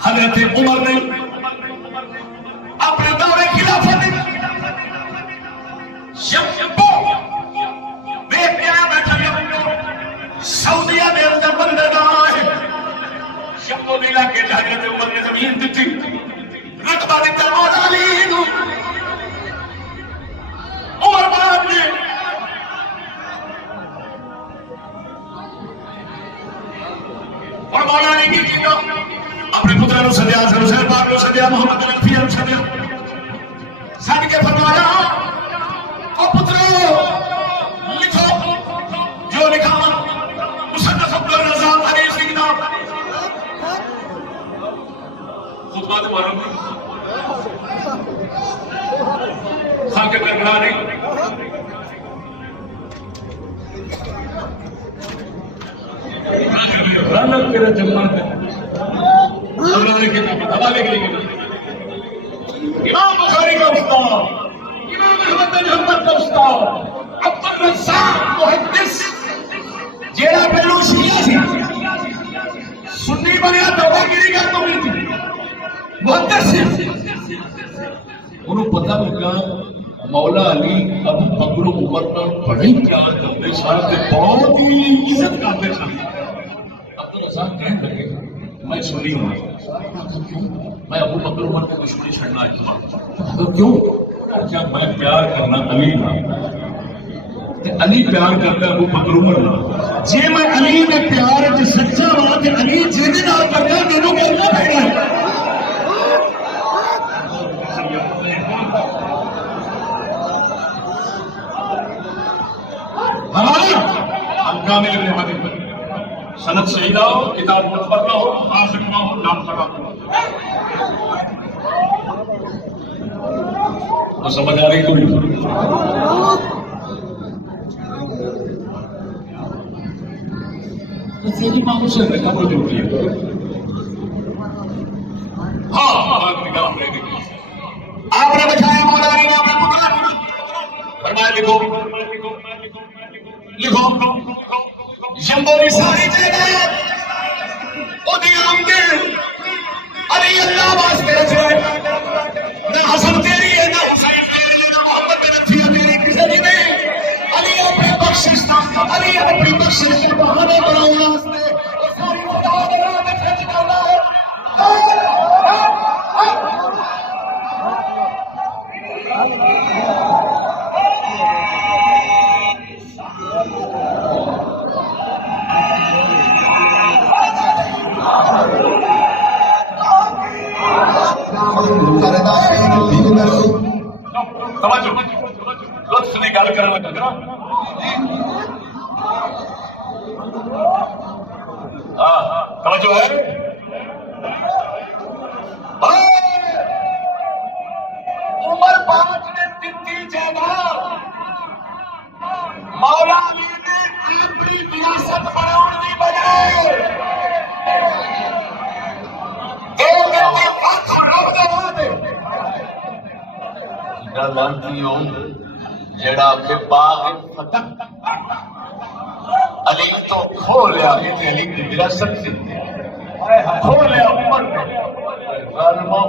حضرت عمر نے اپنے دور خلافت بے پیارا بیٹھا سعودیہ دے اندر بندرگاہ ہے شمو نیلا کے حضرت عمر نے زمین دیتی رقبہ دیتا مولا علی نو عمر بعد نے اور مولا علی کی کیتا اپنے پتروں کو سدیا حسین پاک کو سدیا محمد الفی کو سدیا سد کے فرمایا او پترو لکھو جو لکھا مصنف عبد الرزاق حدیث کی کتاب خطبہ تو معلوم خاک کربلا نہیں رنگ کرے جمع اللہ نے کتاب حوالے کے لیے امام بخاری کا استاد امام احمد بن حنبل کا استاد عبد الرزاق محدث جیڑا پہلو شیعہ سی سنی بنیا توبہ گیری کا تو نہیں تھی محدث سی انہوں پتہ لگا مولا علی ابو بکر و عمر کا بڑے پیار کرتے ساتھ بہت ہی عزت کرتے ساتھ عبد الرزاق کہنے لگے میں سنی ہوں میں ابو بکر عمر کو دشمنی چھڑنا چاہتا تو کیوں کیا میں پیار کرنا علی نہ علی پیار کرتا ابو بکر عمر نہ جی میں علی میں پیار جو سچا ہوا کہ علی جینے نہ کرتا ہے دونوں کو اللہ بھیڑا ہے ہمارا ہم کامل ابن حبیب سند شہیدہ ہو کتاب متبرہ ہو آخرہ ہو نام پڑھا ہو سمجھ آ رہی کوئی تیری ماں سے قبر جو کی آپ نے بچایا مولا علی نے فرمایا لکھو لکھو یمبو کی ساری جگہ وہی آمدن علی اللہ واسطے رکھے نہ حسن تیری ہے نہ حسین تیری ہے نہ محمد بن عطیہ تیری کسی کی نہیں علی اپنی بخشش علی اپنی بخشش کے بہانے بنانے واسطے ساری خدا کے راہ میں کھینچ ڈالا ہے لطف کی گل کرنا لگا ہاں توجہ ہے عمر پاک نے دتی جگہ مولا علی نے اپنی وراثت بنانے کی بجائے لانتی ہوں جڑا کے باغ فتح علی تو کھو لیا علی کی وراثت سے کھو لیا عمر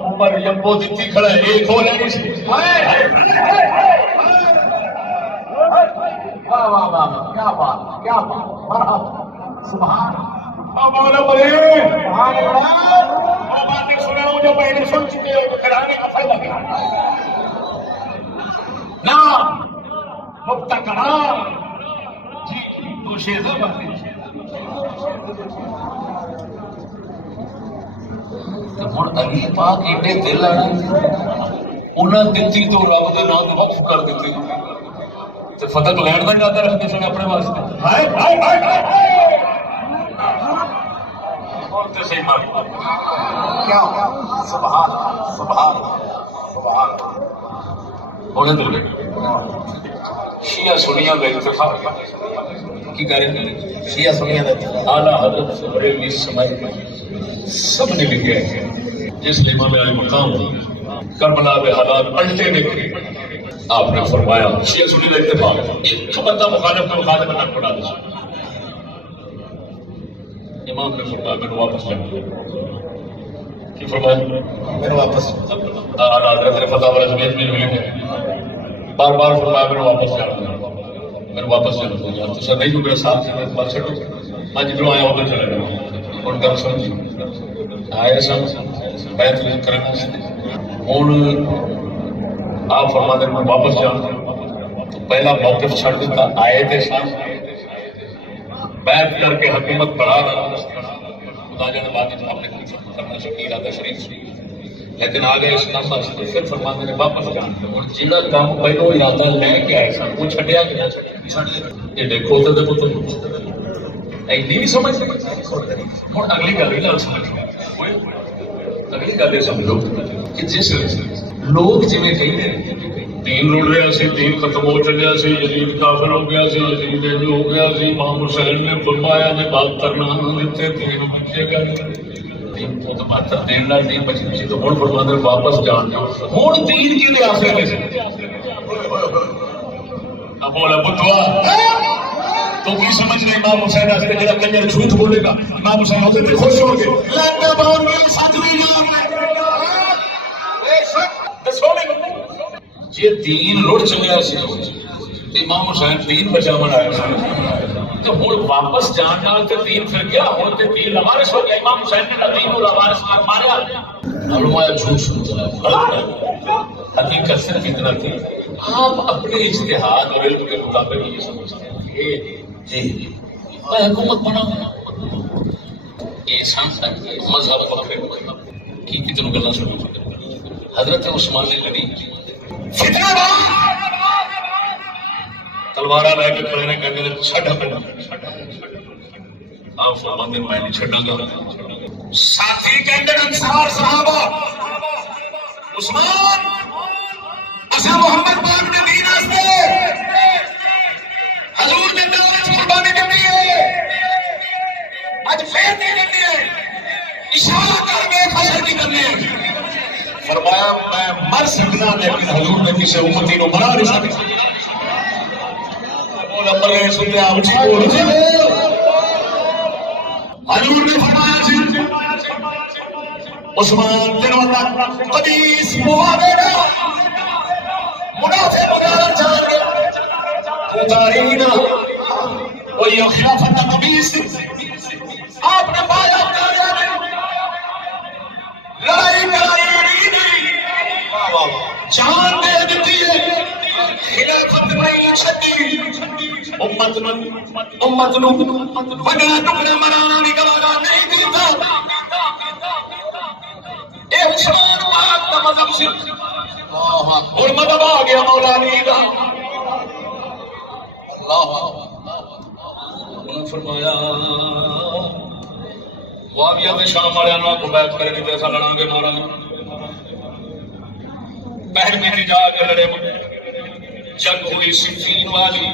عمر یمبو دیتی کھڑا ہے ایک ہو لینی سی کیا بات کیا بات سبحان مولا بولے سبحان اللہ وہ باتیں سنا ہوں جو پہلے سن چکے ہو تو کرانے کا فائدہ کیا نا مبتکرا جی تو شیزہ باتیں ہوں علی پاک ایڈے دل آنا انہیں دتی تو رب کے نام وقف کر دیتی تو فتح لین کا ارادہ رکھتے سن اپنے واسطے کیا سبحان سبحان سبحان ہونے دل شیعہ سنیاں کا اتفاق کی کہہ رہے ہیں شیعہ سنیاں کا اعلیٰ حضرت سے بڑے بھی سمجھ سب نے لکھا ہے جس نے امام علی مقام کربلا کے حالات پلٹے دیکھے آپ نے فرمایا شیعہ سنی کا اتفاق ایک بندہ مخالف کا مخالف نہ پڑا دے امام نے فرمایا میں واپس جاؤں کی فرمایا میں واپس اعلیٰ حضرت نے فتح والا زمین میں لکھا بار بار فرمایا میں واپس جانا میں واپس جانا تو سر نہیں جو میرا ساتھ میں بات چھٹو میں جدھر آیا ادھر چلا گیا ان کا سمجھ آئے سمجھ بیت کرنا ہوں آپ فرماتے میں واپس جانا تو پہلا موقف چھڑ دیتا آئے تھے ساتھ بیت کر کے حکومت بڑھا رہا خدا جانے بات جو آپ نے کچھ کرنا چاہیے ارادہ شریف سے لیکن آگے اس نفع سے پھر فرماتے نے واپس جانا اور جنہ کام پہلو ارادہ لے کے آئے سن وہ چھڈیا گیا یہ دیکھو تو دیکھو تو نہیں سمجھ ہوں اگلی گل نہیں سمجھ اگلی گل یہ سمجھو کہ جس لوگ جی کہتے ہیں دین رڑ رہا سی دین ختم ہو چلیا سی یزید کافر ہو گیا سی یزید ہو گیا سی امام حسین نے فرمایا میں بات کرنا دیتے دین بچے گا وہ تو ماتر دین نال نہیں بچی سی تو ہوں فرماتے واپس جان ہوں دین کی ریاست بولا بدھوا تو کی سمجھ رہے امام حسین واسطے جڑا کنجر جھوٹ بولے گا امام حسین ہوتے تے خوش ہو گئے لڑنا باہر میں سچ نہیں جی دین رڑ چلیا سی امام حسین دین بچاون آیا سی تو ہوں واپس جان نال تے دین پھر گیا ہوں تے دین لوارث ہو گیا امام حسین نے دین نو لوارث ماریا علماء جھوٹ سنتا حقیقت صرف اتنا تھی آپ اپنے اجتہاد اور علم کے مطابق یہ سمجھتے ہیں جی میں حکومت بناؤں یہ مذہب وقفے کی کتنوں گلا سنو حضرت عثمان نے لڑی تلوار لے کے کھڑے نے کہتے ہیں چھڈ اپنا آپ فرماتے ہیں میں نہیں چھڈاں گا ساتھی کہتے ہیں انصار صحابہ عثمان اسا محمد پاک نے دین واسطے حضور نے دل قربانی دی ہے اج پھر دے دینی ہے اشارہ کر کے فجر کی کرنی ہے فرمایا میں مر سکنا لیکن حضور نے کسی امتی کو مرا نہیں سکتا نمبر ہے سنتے آپ چھوڑ حضور نے فرمایا سی عثمان بن عفان قدیس مواقع منافع مدارا چاہے اتارینا وہی خلافت قبیس آپ نے پایا لڑائی کرائی جان دے دیتی ہے خلافت نہیں چھٹی امت نو بڑا ٹکڑے مرانا بھی گوارا نہیں دیتا اے عثمان پاک کا مذہب سے اور مذہب آ گیا مولا علی کا اللہ فرمایا معاویہ کے شام والے انہوں کو بیعت کرے کہ جیسا لڑاں گے مارا پہر میں جا کے لڑے جنگ ہوئی صفین والی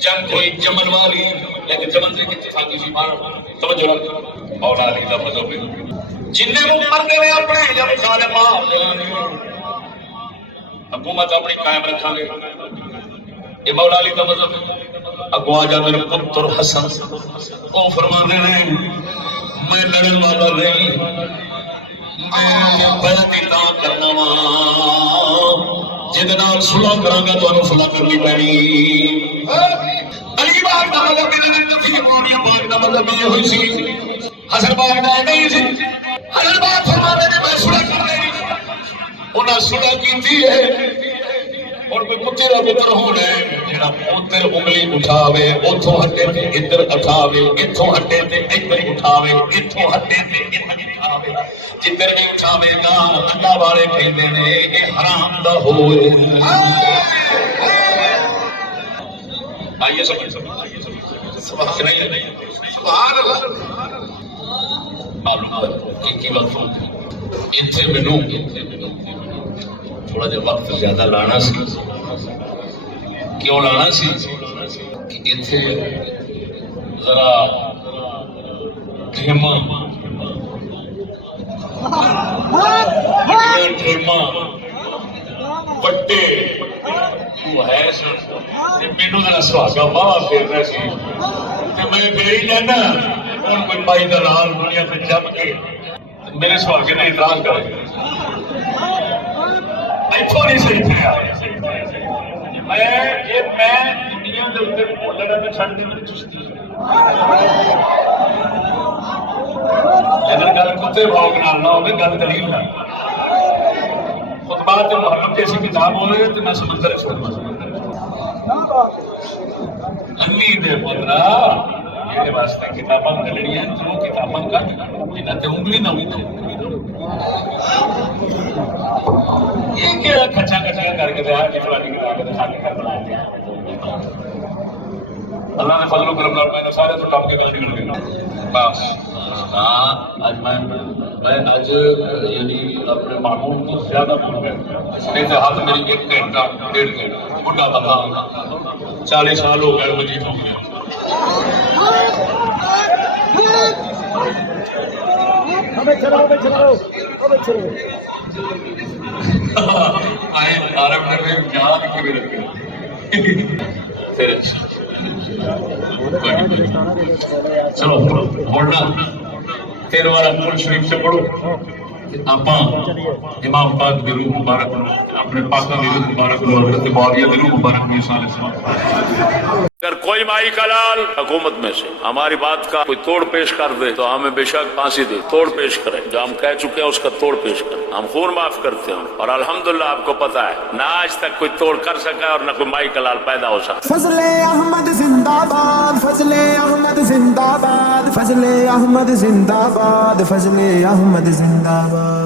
جنگ ہوئی جمل والی لیکن جمل سے کتنی ساتھی سی مارا توجہ رکھ مولا علی کا مذہب جنہیں وہ مرنے میں اپنے جب کھانے مار حکومت اپنی قائم رکھا گے یہ مولا علی کا مذہب اگوا جا میرے پتر حسن وہ فرمانے ہیں میں لڑن والا نہیں میں بیعت اطاع کرنا جہدے نال صلح کراں گا تانوں صلح کرنی پینی علی پاک دا مذہب نہیں سی معاویہ پاک دا مذہب یہ ہوئی سی حسن پاک دا نہیں سی حضرت پاک فرماتے ہیں میں صلح کر رہی انہاں صلح کیتی ہے اور کوئی کتے کا پتر ہونا جڑا پتر انگلی اٹھاوے اتوں ہٹے تے ادھر اٹھاوے اتوں ہٹے تے ادھر اٹھاوے اتوں ہٹے تے ادھر اٹھاوے جدھر بھی اٹھاوے گا اللہ والے کہندے نے یہ حرام دا ہوئے آئیے سبحان اللہ ایک ہی بات اتنے مینوں تھوڑا جا وقت زیادہ لانا سی کیوں لانا سی کہ اتنے ذرا ڈھیما پٹے ہے مینو ذرا سہاگا باہر پھیرنا سی میں پھر ہی جانا ہوں کوئی پائی کا لال دنیا سے جم کے میرے سہاگے نے اعتراض کرے نہیں صحیح تھا میں دنیا کے اوپر بولنا میں چھڑ دیں چشتی لیکن گل کتے بھاگ نہ ہو گل دلیل نہ خطبات محرم جیسی کتاب ہو رہی تو میں سمندر چھوڑنا امی دے پترا یہ واسطے کتاباں گلڑیاں جو کتاباں کا انہاں تے انگلی نہ ہوئی یہ کیا کچا کچا کر کے دیا کہ فلانی کتاب کے خالی کر بنا دیا اللہ نے فضل و کرم نال میں سارے تو کام کے غلطی کر گیا بس ہاں آج میں آج یعنی اپنے معمول کو زیادہ بول رہا ہوں نہیں تو ہاتھ میری ایک گھنٹہ ڈیڑھ گھنٹہ بڈھا بندہ 40 سال ہو گئے مجھے ہو گیا عرب نے بھی جان کے بھی رکھے چلو پڑھنا 13 والا قرآن شریف سے پڑھو آپ امام پاک دی روح مبارک اپنے پاکاں دی روح مبارک حضرت معاویہ دی روح مبارک میں صلی اللہ علیہ وسلم اگر کوئی مائی کلال حکومت میں سے ہماری بات کا کوئی توڑ پیش کر دے تو ہمیں بے شک پھانسی دے توڑ پیش کرے جو ہم کہہ چکے ہیں اس کا توڑ پیش کریں ہم خون معاف کرتے ہیں اور الحمدللہ آپ کو پتا ہے نہ آج تک کوئی توڑ کر سکا اور نہ کوئی مائی کلال پیدا ہو سکا فضل احمد زندہ باد فضل احمد زندہ باد فضل احمد زندہ باد فضل احمد زندہ باد